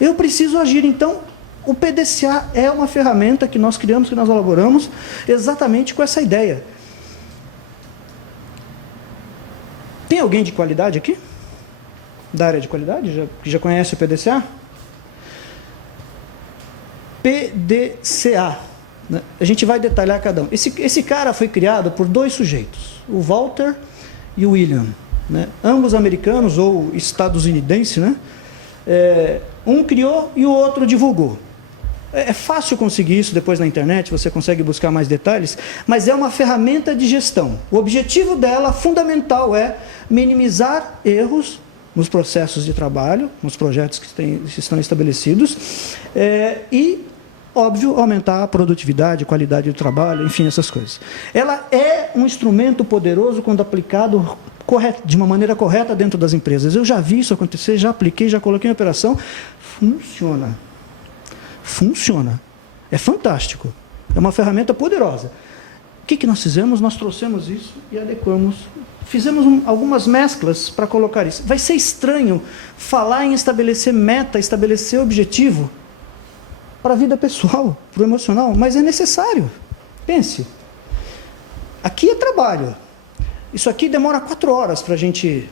Eu preciso agir. Então, o PDCA é uma ferramenta que nós criamos, que nós elaboramos, exatamente com essa ideia. Tem alguém de qualidade aqui? Da área de qualidade? Que já conhece o PDCA? PDCA. Né? A gente vai detalhar cada um. Esse cara foi criado por dois sujeitos, o Walter e o William. Né? Ambos americanos ou estadunidenses. Né? Um criou e o outro divulgou. É fácil conseguir isso depois na internet, você consegue buscar mais detalhes, mas é uma ferramenta de gestão. O objetivo dela, fundamental, é minimizar erros nos processos de trabalho, nos projetos que estão estabelecidos, e, óbvio, aumentar a produtividade, a qualidade do trabalho, enfim, essas coisas. Ela é um instrumento poderoso quando aplicado de uma maneira correta dentro das empresas. Eu já vi isso acontecer, já apliquei, já coloquei em operação. Funciona. Funciona. É fantástico. É uma ferramenta poderosa. O que nós fizemos? Nós trouxemos isso e adequamos. Fizemos algumas mesclas para colocar isso. Vai ser estranho falar em estabelecer meta, estabelecer objetivo para a vida pessoal, para o emocional, mas é necessário. Pense. Aqui é trabalho. Isso aqui demora 4 horas para a gente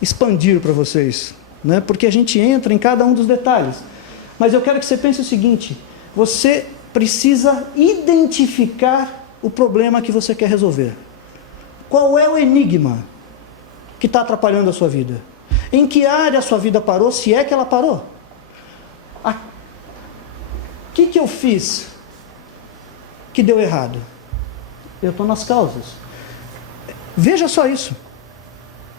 expandir para vocês, né? Porque a gente entra em cada um dos detalhes. Mas eu quero que você pense o seguinte: você precisa identificar o problema que você quer resolver. Qual é o enigma que está atrapalhando a sua vida? Em que área a sua vida parou, se é que ela parou? O que eu fiz que deu errado? Eu estou nas causas. Veja só isso.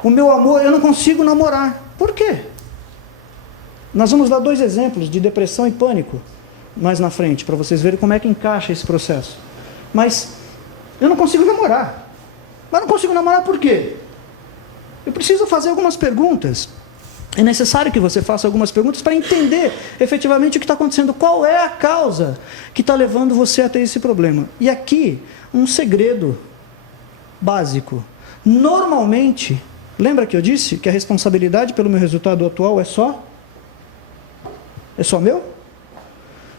O meu amor, eu não consigo namorar. Por quê? Nós vamos dar 2 exemplos de depressão e pânico mais na frente, para vocês verem como é que encaixa esse processo. Mas eu não consigo namorar. Mas não consigo namorar por quê? Eu preciso fazer algumas perguntas. É necessário que você faça algumas perguntas para entender efetivamente o que está acontecendo. Qual é a causa que está levando você a ter esse problema? E aqui, um segredo básico. Normalmente, lembra que eu disse que a responsabilidade pelo meu resultado atual é só meu?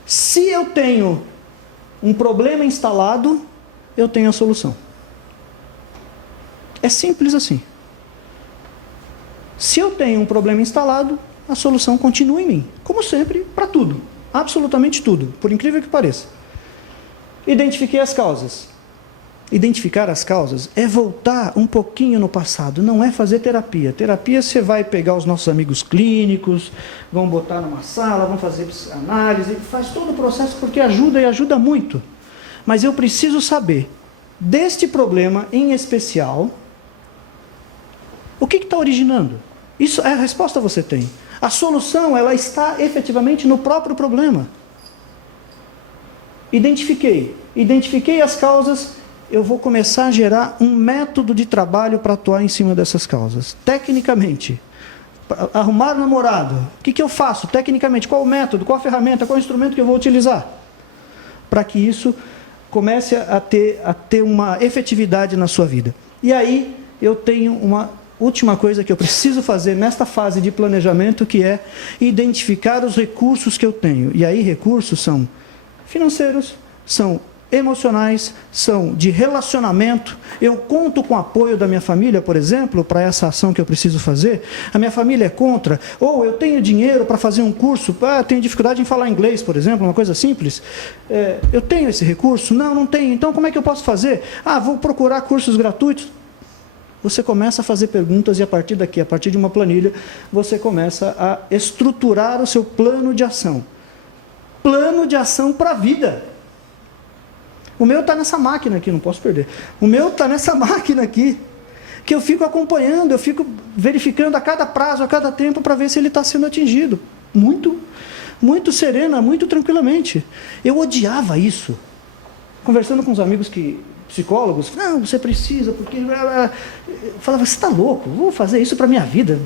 Se eu tenho um problema instalado, eu tenho a solução. É simples assim. Se eu tenho um problema instalado, a solução continua em mim. Como sempre, para tudo. Absolutamente tudo, por incrível que pareça. Identifiquei as causas. Identificar as causas é voltar um pouquinho no passado, não é fazer terapia. Terapia você vai pegar os nossos amigos clínicos, vão botar numa sala, vão fazer análise, faz todo o processo porque ajuda e ajuda muito. Mas eu preciso saber, deste problema em especial, o que está originando? Isso, a resposta você tem. A solução, ela está efetivamente no próprio problema. Identifiquei as causas, eu vou começar a gerar um método de trabalho para atuar em cima dessas causas. Tecnicamente, arrumar namorado, o que eu faço? Tecnicamente, qual o método, qual a ferramenta, qual o instrumento que eu vou utilizar? Para que isso comece a ter uma efetividade na sua vida. E aí, eu tenho uma última coisa que eu preciso fazer nesta fase de planejamento, que é identificar os recursos que eu tenho. E aí, recursos são financeiros, são emocionais, são de relacionamento. Eu conto com o apoio da minha família, por exemplo, para essa ação que eu preciso fazer. A minha família é contra. Ou eu tenho dinheiro para fazer um curso, tenho dificuldade em falar inglês, por exemplo, uma coisa simples. Eu tenho esse recurso? Não tenho. Então, como é que eu posso fazer? Vou procurar cursos gratuitos. Você começa a fazer perguntas e a partir daqui, a partir de uma planilha, você começa a estruturar o seu plano de ação. Plano de ação para a vida. O meu está nessa máquina aqui, não posso perder. O meu está nessa máquina aqui, que eu fico acompanhando, eu fico verificando a cada prazo, a cada tempo, para ver se ele está sendo atingido. Muito serena, muito tranquilamente. Eu odiava isso. Conversando com os amigos psicólogos, não, você precisa, porque... Eu falava, você está louco, vou fazer isso para a minha vida.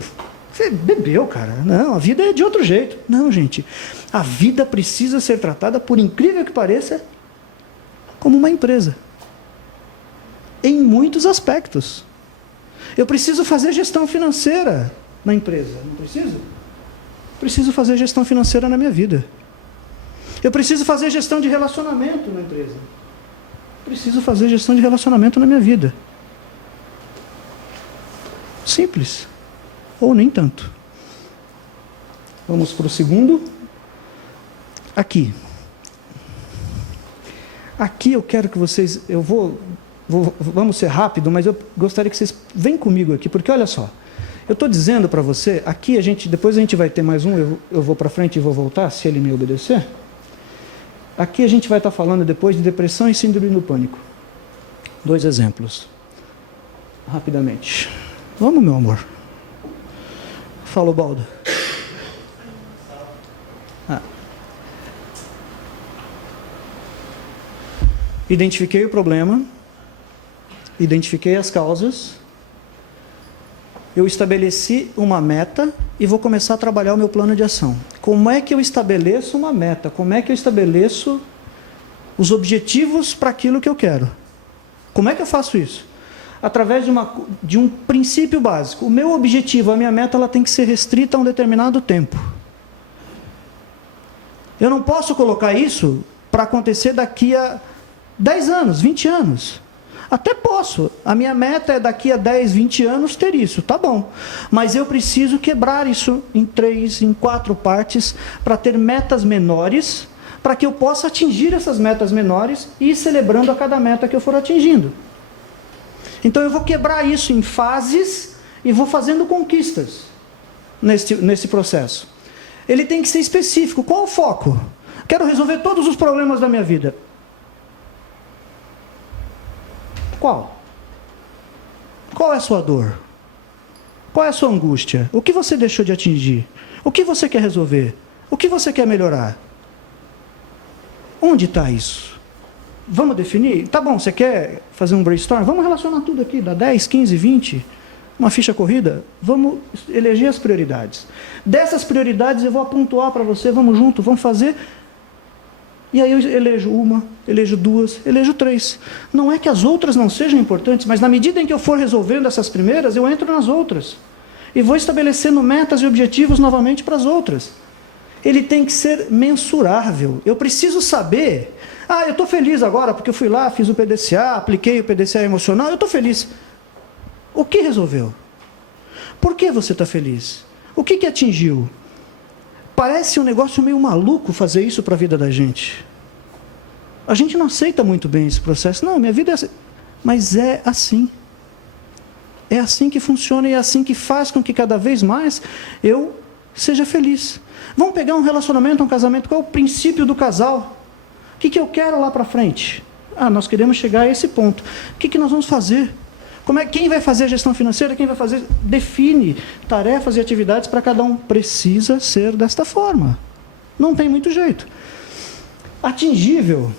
Você bebeu, cara. Não, a vida é de outro jeito. Não, gente. A vida precisa ser tratada, por incrível que pareça, como uma empresa. Em muitos aspectos. Eu preciso fazer gestão financeira na empresa. Não preciso? Preciso fazer gestão financeira na minha vida. Eu preciso fazer gestão de relacionamento na empresa. Preciso fazer gestão de relacionamento na minha vida. Simples. Ou nem tanto. Vamos para o segundo. Aqui. Aqui eu quero que vocês... vamos ser rápido, mas eu gostaria que vocês... Vem comigo aqui, porque olha só. Eu estou dizendo para você, aqui depois a gente vai ter mais um, eu vou para frente e vou voltar, se ele me obedecer. Aqui a gente vai estar falando depois de depressão e síndrome do pânico. 2 exemplos. Rapidamente. Vamos, meu amor. Fala, Baldo. Identifiquei o problema, identifiquei as causas, eu estabeleci uma meta e vou começar a trabalhar o meu plano de ação. Como é que eu estabeleço uma meta? Como é que eu estabeleço os objetivos para aquilo que eu quero? Como é que eu faço isso? Através de um princípio básico. O meu objetivo, a minha meta, ela tem que ser restrita a um determinado tempo. Eu não posso colocar isso para acontecer daqui a 10 anos, 20 anos. Até posso. A minha meta é daqui a 10, 20 anos ter isso. Tá bom. Mas eu preciso quebrar isso em 3, em 4 partes para ter metas menores, para que eu possa atingir essas metas menores e ir celebrando a cada meta que eu for atingindo. Então eu vou quebrar isso em fases e vou fazendo conquistas nesse processo. Ele tem que ser específico. Qual o foco? Quero resolver todos os problemas da minha vida. Qual? Qual é a sua dor? Qual é a sua angústia? O que você deixou de atingir? O que você quer resolver? O que você quer melhorar? Onde está isso? Vamos definir? Tá bom, você quer fazer um brainstorm? Vamos relacionar tudo aqui, dá 10, 15, 20, uma ficha corrida? Vamos eleger as prioridades. Dessas prioridades eu vou pontuar para você, vamos junto, vamos fazer. E aí eu elejo 1, elejo 2, elejo 3. Não é que as outras não sejam importantes, mas na medida em que eu for resolvendo essas primeiras, eu entro nas outras. E vou estabelecendo metas e objetivos novamente para as outras. Ele tem que ser mensurável. Eu preciso saber... eu estou feliz agora porque eu fui lá, fiz o PDCA, apliquei o PDCA emocional, eu estou feliz. O que resolveu? Por que você está feliz? O que atingiu? Parece um negócio meio maluco fazer isso para a vida da gente. A gente não aceita muito bem esse processo. Não, minha vida é assim. Mas é assim. É assim que funciona e é assim que faz com que cada vez mais eu seja feliz. Vamos pegar um relacionamento, um casamento. Qual é o princípio do casal? O que eu quero lá para frente? Nós queremos chegar a esse ponto. O que nós vamos fazer? Quem vai fazer a gestão financeira? Quem vai fazer? Define tarefas e atividades para cada um. Precisa ser desta forma. Não tem muito jeito. Atingível.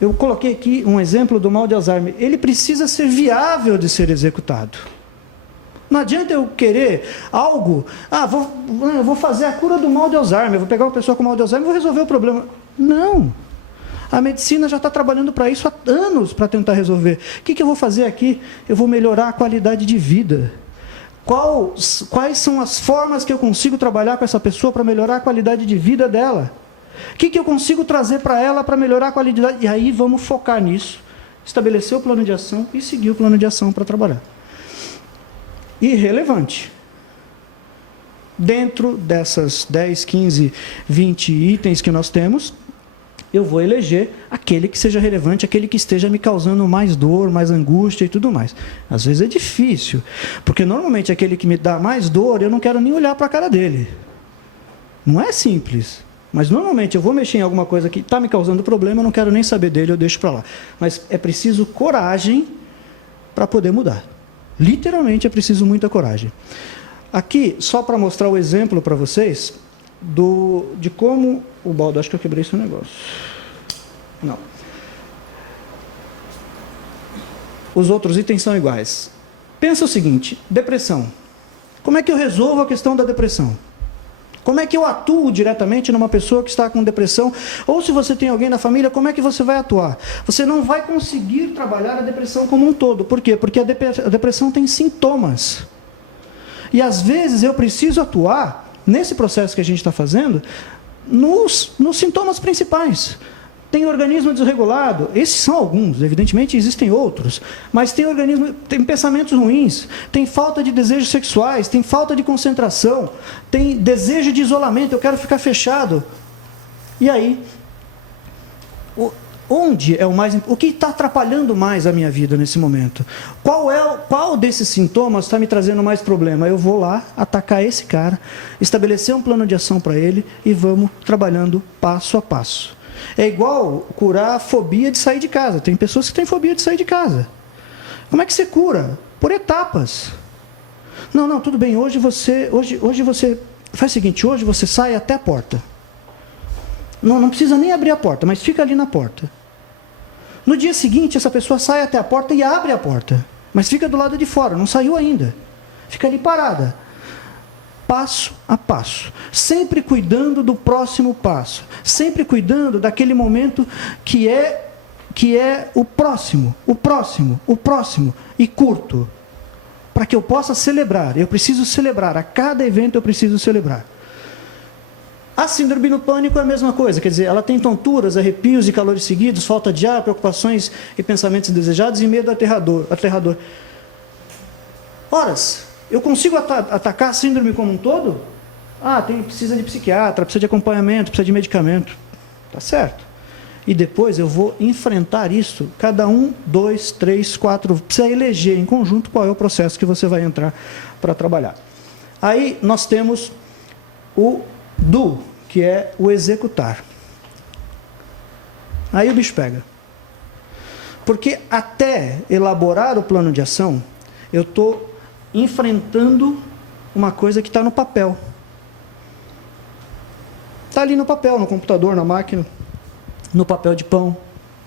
Eu coloquei aqui um exemplo do mal de Alzheimer. Ele precisa ser viável de ser executado. Não adianta eu querer algo... eu vou fazer a cura do mal de Alzheimer. Eu vou pegar uma pessoa com mal de Alzheimer e vou resolver o problema. Não. A medicina já está trabalhando para isso há anos, para tentar resolver. O que eu vou fazer aqui? Eu vou melhorar a qualidade de vida. Quais são as formas que eu consigo trabalhar com essa pessoa para melhorar a qualidade de vida dela? O que eu consigo trazer para ela para melhorar a qualidade? E aí vamos focar nisso, estabelecer o plano de ação e seguir o plano de ação para trabalhar. Irrelevante. Dentro dessas 10, 15, 20 itens que nós temos, eu vou eleger aquele que seja relevante, aquele que esteja me causando mais dor, mais angústia e tudo mais. Às vezes é difícil, porque normalmente aquele que me dá mais dor, eu não quero nem olhar para a cara dele. Não é simples. Mas normalmente eu vou mexer em alguma coisa que está me causando problema, eu não quero nem saber dele, eu deixo para lá. Mas é preciso coragem para poder mudar. Literalmente é preciso muita coragem. Aqui, só para mostrar o exemplo para vocês, de como... O Baldo, acho que eu quebrei esse negócio. Não. Os outros itens são iguais. Pensa o seguinte, depressão. Como é que eu resolvo a questão da depressão? Como é que eu atuo diretamente numa pessoa que está com depressão? Ou se você tem alguém na família, como é que você vai atuar? Você não vai conseguir trabalhar a depressão como um todo. Por quê? Porque a depressão tem sintomas. E às vezes eu preciso atuar, nesse processo que a gente está fazendo, nos sintomas principais. Tem organismo desregulado, esses são alguns, evidentemente existem outros, mas tem pensamentos ruins, tem falta de desejos sexuais, tem falta de concentração, tem desejo de isolamento, eu quero ficar fechado. E aí, o que está atrapalhando mais a minha vida nesse momento? Qual desses sintomas está me trazendo mais problema? Eu vou lá, atacar esse cara, estabelecer um plano de ação para ele e vamos trabalhando passo a passo. É igual curar a fobia de sair de casa. Tem pessoas que têm fobia de sair de casa. Como é que você cura? Por etapas. Não, tudo bem, hoje você faz o seguinte, hoje você sai até a porta. Não precisa nem abrir a porta, mas fica ali na porta. No dia seguinte, essa pessoa sai até a porta e abre a porta, mas fica do lado de fora, não saiu ainda. Fica ali parada. Passo a passo, sempre cuidando do próximo passo, sempre cuidando daquele momento que é o próximo, e curto, para que eu possa celebrar. Eu preciso celebrar, a cada evento eu preciso celebrar. A síndrome do pânico é a mesma coisa, quer dizer, ela tem tonturas, arrepios e calores seguidos, falta de ar, preocupações e pensamentos indesejados e medo aterrador. Horas. Eu consigo atacar a síndrome como um todo? Precisa de psiquiatra, precisa de acompanhamento, precisa de medicamento. Tá certo. E depois eu vou enfrentar isso, cada 1, 2, 3, 4, precisa eleger em conjunto qual é o processo que você vai entrar para trabalhar. Aí nós temos o do, que é o executar. Aí o bicho pega. Porque até elaborar o plano de ação, eu estou enfrentando uma coisa que está no papel. Está ali no papel, no computador, na máquina, no papel de pão.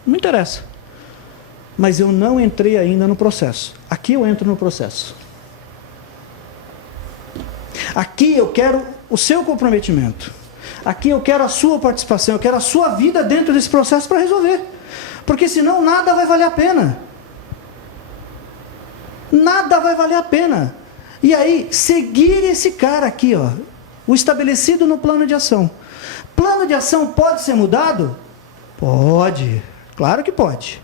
Não me interessa. Mas eu não entrei ainda no processo. Aqui eu entro no processo. Aqui eu quero o seu comprometimento. Aqui eu quero a sua participação, eu quero a sua vida dentro desse processo para resolver. Porque senão nada vai valer a pena. Nada vai valer a pena. E aí, seguir esse cara aqui, ó, o estabelecido no plano de ação. Plano de ação pode ser mudado? Pode, claro que pode.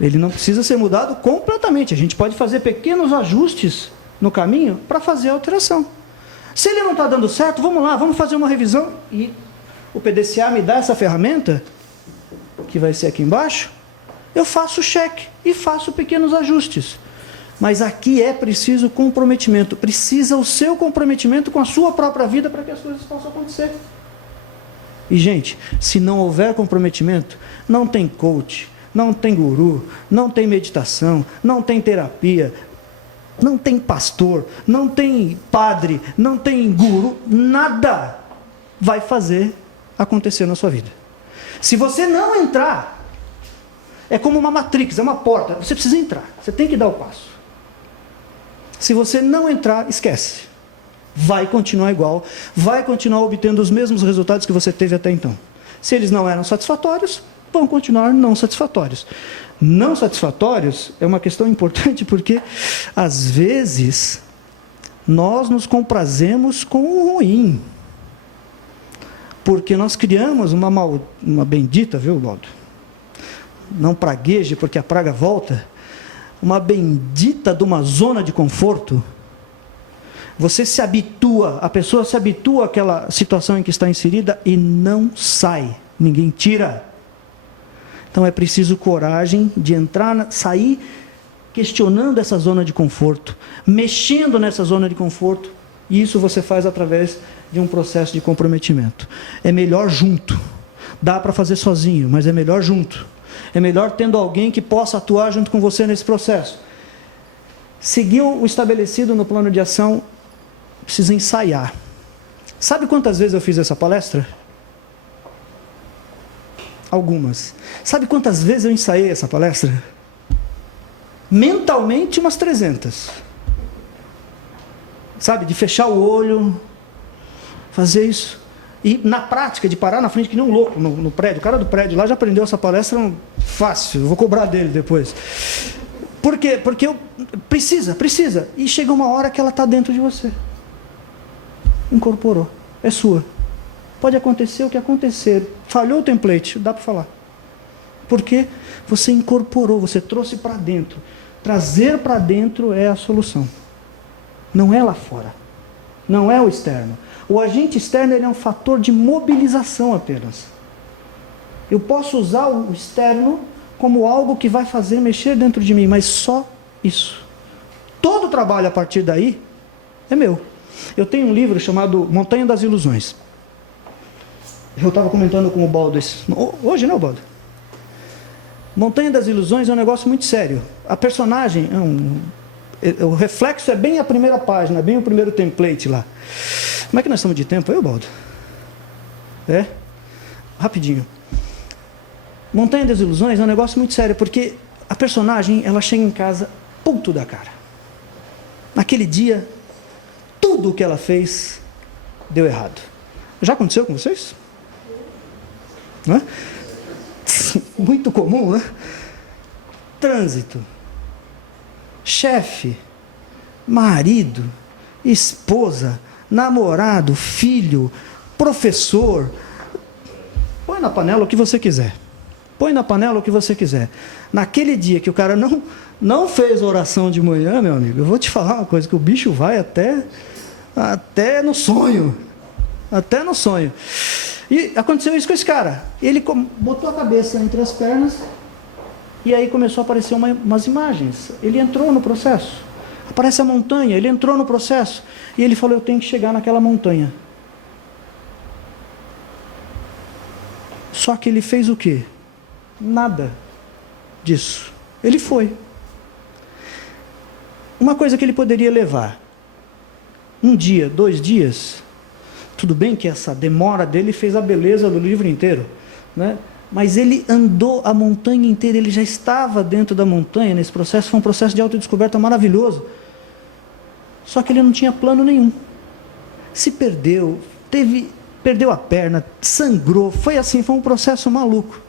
Ele não precisa ser mudado completamente. A gente pode fazer pequenos ajustes no caminho para fazer a alteração. Se ele não está dando certo, vamos lá, vamos fazer uma revisão. E o PDCA me dá essa ferramenta, que vai ser aqui embaixo. Eu faço o cheque e faço pequenos ajustes. Mas aqui é preciso comprometimento. Precisa o seu comprometimento com a sua própria vida para que as coisas possam acontecer. E, gente, se não houver comprometimento, não tem coach, não tem guru, não tem meditação, não tem terapia, não tem pastor, não tem padre, não tem guru, nada vai fazer acontecer na sua vida. Se você não entrar, é como uma matrix, é uma porta, você precisa entrar, você tem que dar o passo. Se você não entrar, esquece. Vai continuar igual, vai continuar obtendo os mesmos resultados que você teve até então. Se eles não eram satisfatórios, vão continuar não satisfatórios. Não satisfatórios é uma questão importante porque, às vezes, nós nos comprazemos com o ruim. Porque nós criamos uma bendita, viu, Baldo? Não pragueje, porque a praga volta. Uma bendita de uma zona de conforto. Você se habitua, a pessoa se habitua àquela situação em que está inserida e não sai. Ninguém tira. Então é preciso coragem de entrar, sair questionando essa zona de conforto, mexendo nessa zona de conforto. E isso você faz através de um processo de comprometimento. É melhor junto. Dá para fazer sozinho, mas é melhor junto. É melhor tendo alguém que possa atuar junto com você nesse processo. Seguiu o estabelecido no plano de ação, precisa ensaiar. Sabe quantas vezes eu fiz essa palestra? Algumas. Sabe quantas vezes eu ensaiei essa palestra? Mentalmente, umas 300. Sabe, de fechar o olho, fazer isso. E na prática, de parar na frente que nem um louco no prédio. O cara do prédio lá já aprendeu essa palestra fácil. Eu vou cobrar dele depois. Por quê? Porque precisa. E chega uma hora que ela está dentro de você. Incorporou. É sua. Pode acontecer o que acontecer. Falhou o template, dá para falar. Porque você incorporou, você trouxe para dentro. Trazer para dentro é a solução. Não é lá fora. Não é o externo. O agente externo ele é um fator de mobilização apenas. Eu posso usar o externo como algo que vai fazer mexer dentro de mim, mas só isso. Todo o trabalho a partir daí é meu. Eu tenho um livro chamado Montanha das Ilusões. Eu estava comentando com o Baldo hoje, não, Baldo? Montanha das Ilusões é um negócio muito sério. A personagem, o reflexo é bem a primeira página, bem o primeiro template lá. Como é que nós estamos de tempo aí, Baldo? Rapidinho. Montanha das Ilusões é um negócio muito sério, porque a personagem, ela chega em casa puto da cara. Naquele dia, tudo o que ela fez deu errado. Já aconteceu com vocês? Não é? Muito comum, né? Trânsito, chefe, marido, esposa, namorado, filho, professor. Põe na panela o que você quiser. Põe na panela o que você quiser. Naquele dia que o cara não fez oração de manhã, meu amigo, eu vou te falar uma coisa, que o bicho vai até no sonho. Até no sonho. E aconteceu isso com esse cara. Ele botou a cabeça entre as pernas e aí começou a aparecer umas imagens. Ele entrou no processo. Aparece a montanha, ele entrou no processo. E ele falou, eu tenho que chegar naquela montanha. Só que ele fez o quê? Nada disso. Ele foi. Uma coisa que ele poderia levar 1 dia, 2 dias... Tudo bem que essa demora dele fez a beleza do livro inteiro, né? Mas ele andou a montanha inteira, ele já estava dentro da montanha nesse processo, foi um processo de autodescoberta maravilhoso. Só que ele não tinha plano nenhum. Se perdeu, perdeu a perna, sangrou, foi assim, foi um processo maluco.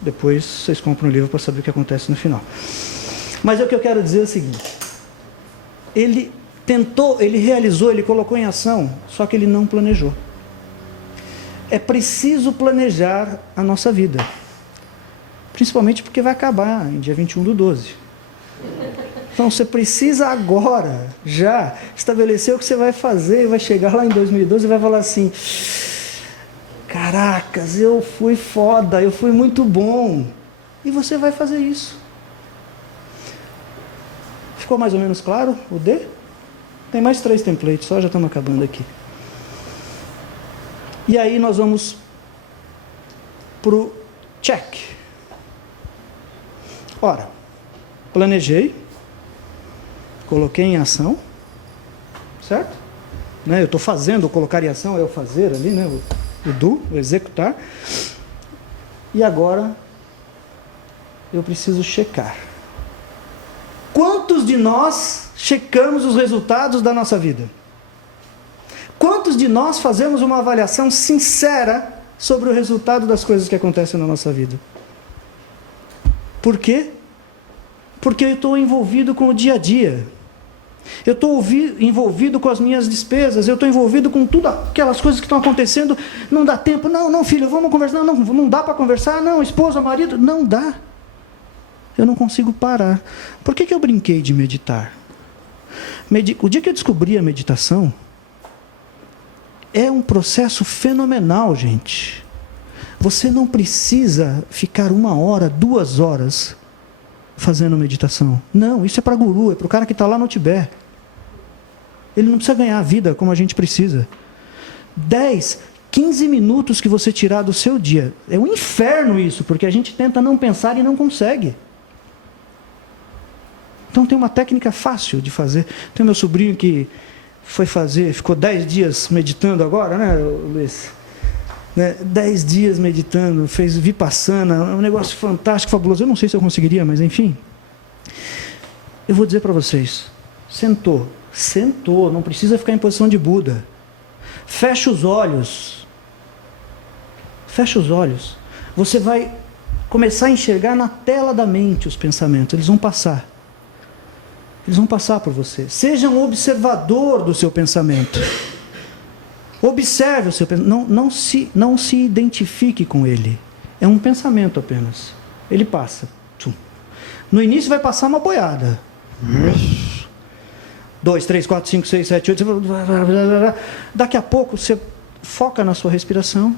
Depois vocês compram o livro para saber o que acontece no final. Mas o que eu quero dizer é o seguinte: ele tentou, ele realizou, ele colocou em ação, só que ele não planejou. É preciso planejar a nossa vida. Principalmente porque vai acabar em dia 21/12. Então você precisa agora, já, estabelecer o que você vai fazer, e vai chegar lá em 2012 e vai falar assim, caracas, eu fui foda, eu fui muito bom. E você vai fazer isso. Ficou mais ou menos claro o D? Tem mais 3 templates, só já estamos acabando aqui. E aí nós vamos para o check. Ora, planejei, coloquei em ação, certo? Né? Eu estou fazendo, colocar em ação é o fazer ali, né? O do, o executar. E agora eu preciso checar. Quantos de nós checamos os resultados da nossa vida? Quantos de nós fazemos uma avaliação sincera sobre o resultado das coisas que acontecem na nossa vida? Por quê? Porque eu estou envolvido com o dia a dia. Eu estou envolvido com as minhas despesas, eu estou envolvido com tudo aquelas coisas que estão acontecendo. Não dá tempo, não filho, vamos conversar, não dá para conversar, não, esposa, marido, não dá. Eu não consigo parar. Por que eu brinquei de meditar? O dia que eu descobri a meditação, é um processo fenomenal, gente. Você não precisa ficar 1 hora, 2 horas fazendo meditação. Não, isso é para guru, é para o cara que está lá no Tibete. Ele não precisa ganhar a vida como a gente precisa. 10, 15 minutos que você tirar do seu dia. É um inferno isso, porque a gente tenta não pensar e não consegue. Então tem uma técnica fácil de fazer. Tem meu sobrinho que ficou 10 dias meditando agora, né, Luiz? 10 dias meditando, fez Vipassana, um negócio fantástico, fabuloso. Eu não sei se eu conseguiria, mas enfim. Eu vou dizer para vocês, sentou, não precisa ficar em posição de Buda. Fecha os olhos. Você vai começar a enxergar na tela da mente os pensamentos, eles vão passar. Eles vão passar por você. Seja um observador do seu pensamento. Observe o seu pensamento. Não se identifique com ele. É um pensamento apenas. Ele passa. No início vai passar uma boiada. 2, 3, 4, 5, 6, 7, 8. Daqui a pouco você foca na sua respiração.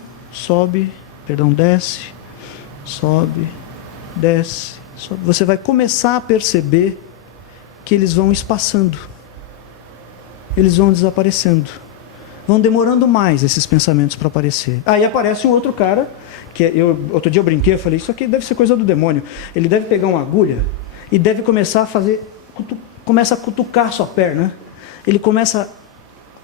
Desce. Sobe, desce. Sobe. Você vai começar a perceber que eles vão espaçando, eles vão desaparecendo, vão demorando mais esses pensamentos para aparecer. Aí aparece um outro cara, outro dia eu brinquei, eu falei, isso aqui deve ser coisa do demônio. Ele deve pegar uma agulha e deve começar a começa a cutucar a sua perna.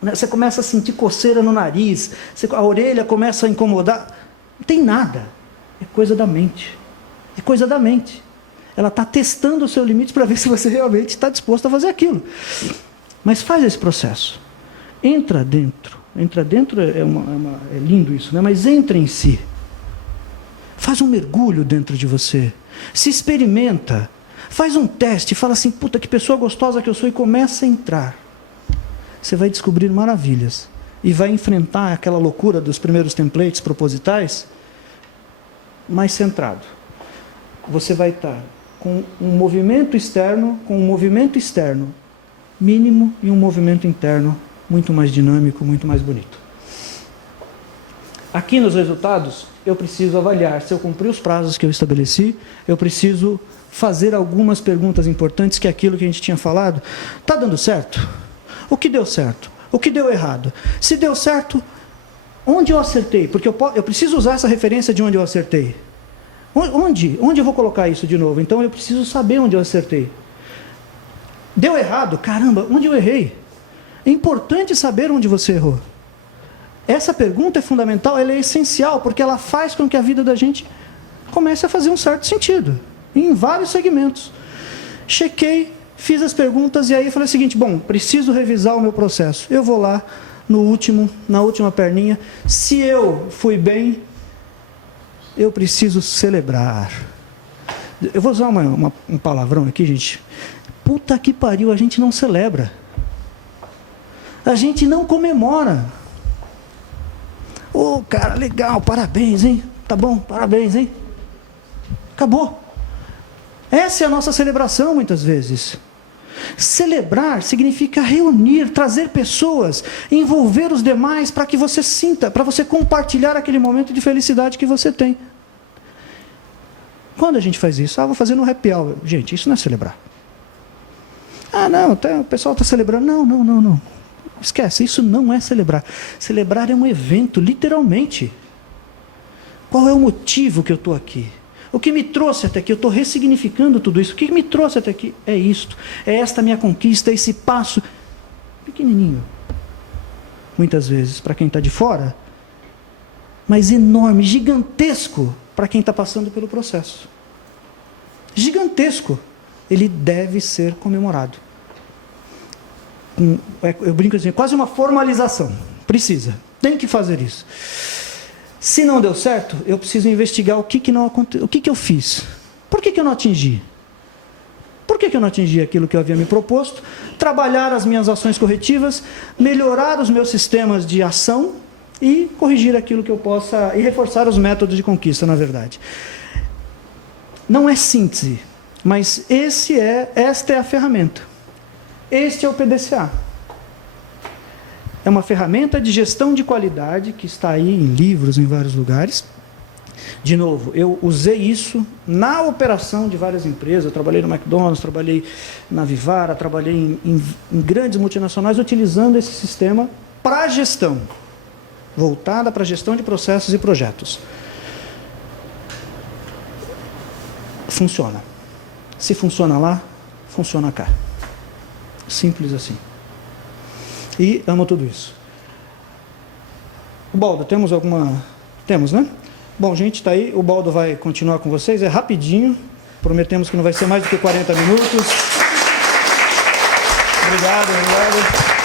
Você começa a sentir coceira no nariz, a orelha começa a incomodar. Não tem nada, é coisa da mente. Ela está testando o seu limite para ver se você realmente está disposto a fazer aquilo. Mas faz esse processo. Entra dentro é lindo isso, né? Mas entra em si. Faz um mergulho dentro de você. Se experimenta. Faz um teste. Fala assim, puta, que pessoa gostosa que eu sou, e começa a entrar. Você vai descobrir maravilhas. E vai enfrentar aquela loucura dos primeiros templates propositais mais centrado. Você vai estar com um movimento externo mínimo e um movimento interno muito mais dinâmico, muito mais bonito. Aqui nos resultados, eu preciso avaliar se eu cumpri os prazos que eu estabeleci, eu preciso fazer algumas perguntas importantes, que é aquilo que a gente tinha falado. Está dando certo? O que deu certo? O que deu errado? Se deu certo, onde eu acertei? Porque eu preciso usar essa referência de onde eu acertei. Onde eu vou colocar isso de novo? Então eu preciso saber onde eu acertei. Deu errado? Caramba, onde eu errei? É importante saber onde você errou. Essa pergunta é fundamental, ela é essencial, porque ela faz com que a vida da gente comece a fazer um certo sentido, em vários segmentos. Chequei, fiz as perguntas, e aí falei o seguinte, preciso revisar o meu processo. Eu vou lá, na última perninha, se eu fui bem, eu preciso celebrar. Eu vou usar um palavrão aqui, gente. Puta que pariu, a gente não celebra. A gente não comemora. Cara, legal, parabéns, hein? Tá bom, parabéns, hein? Acabou. Essa é a nossa celebração, muitas vezes. Celebrar significa reunir, trazer pessoas, envolver os demais para que você sinta, para você compartilhar aquele momento de felicidade que você tem. Quando a gente faz isso? Vou fazer no happy hour. Gente, isso não é celebrar. Não, o pessoal está celebrando. Não. Esquece, isso não é celebrar. Celebrar é um evento, literalmente. Qual é o motivo que eu estou aqui? O que me trouxe até aqui? Eu estou ressignificando tudo isso. O que me trouxe até aqui? É isto. É esta minha conquista, esse passo pequenininho. Muitas vezes, para quem está de fora, mas enorme, gigantesco, para quem está passando pelo processo. Gigantesco. Ele deve ser comemorado. Eu brinco assim, quase uma formalização. Precisa. Tem que fazer isso. Se não deu certo, eu preciso investigar o que não aconteceu, o que eu fiz. Por que eu não atingi? Por que eu não atingi aquilo que eu havia me proposto? Trabalhar as minhas ações corretivas, melhorar os meus sistemas de ação e corrigir aquilo que eu possa, e reforçar os métodos de conquista, na verdade. Não é síntese, mas esta é a ferramenta. Este é o PDCA. É uma ferramenta de gestão de qualidade que está aí em livros, em vários lugares, De novo, eu usei isso na operação de várias empresas. Eu trabalhei no McDonald's, trabalhei na Vivara, trabalhei em grandes multinacionais utilizando esse sistema para gestão, voltada para a gestão de processos e projetos. Funciona. Se funciona lá, funciona cá. Simples assim. E amo tudo isso. Baldo, temos alguma... Temos, né? Bom, gente, está aí. O Baldo vai continuar com vocês. É rapidinho. Prometemos que não vai ser mais do que 40 minutos. Obrigado.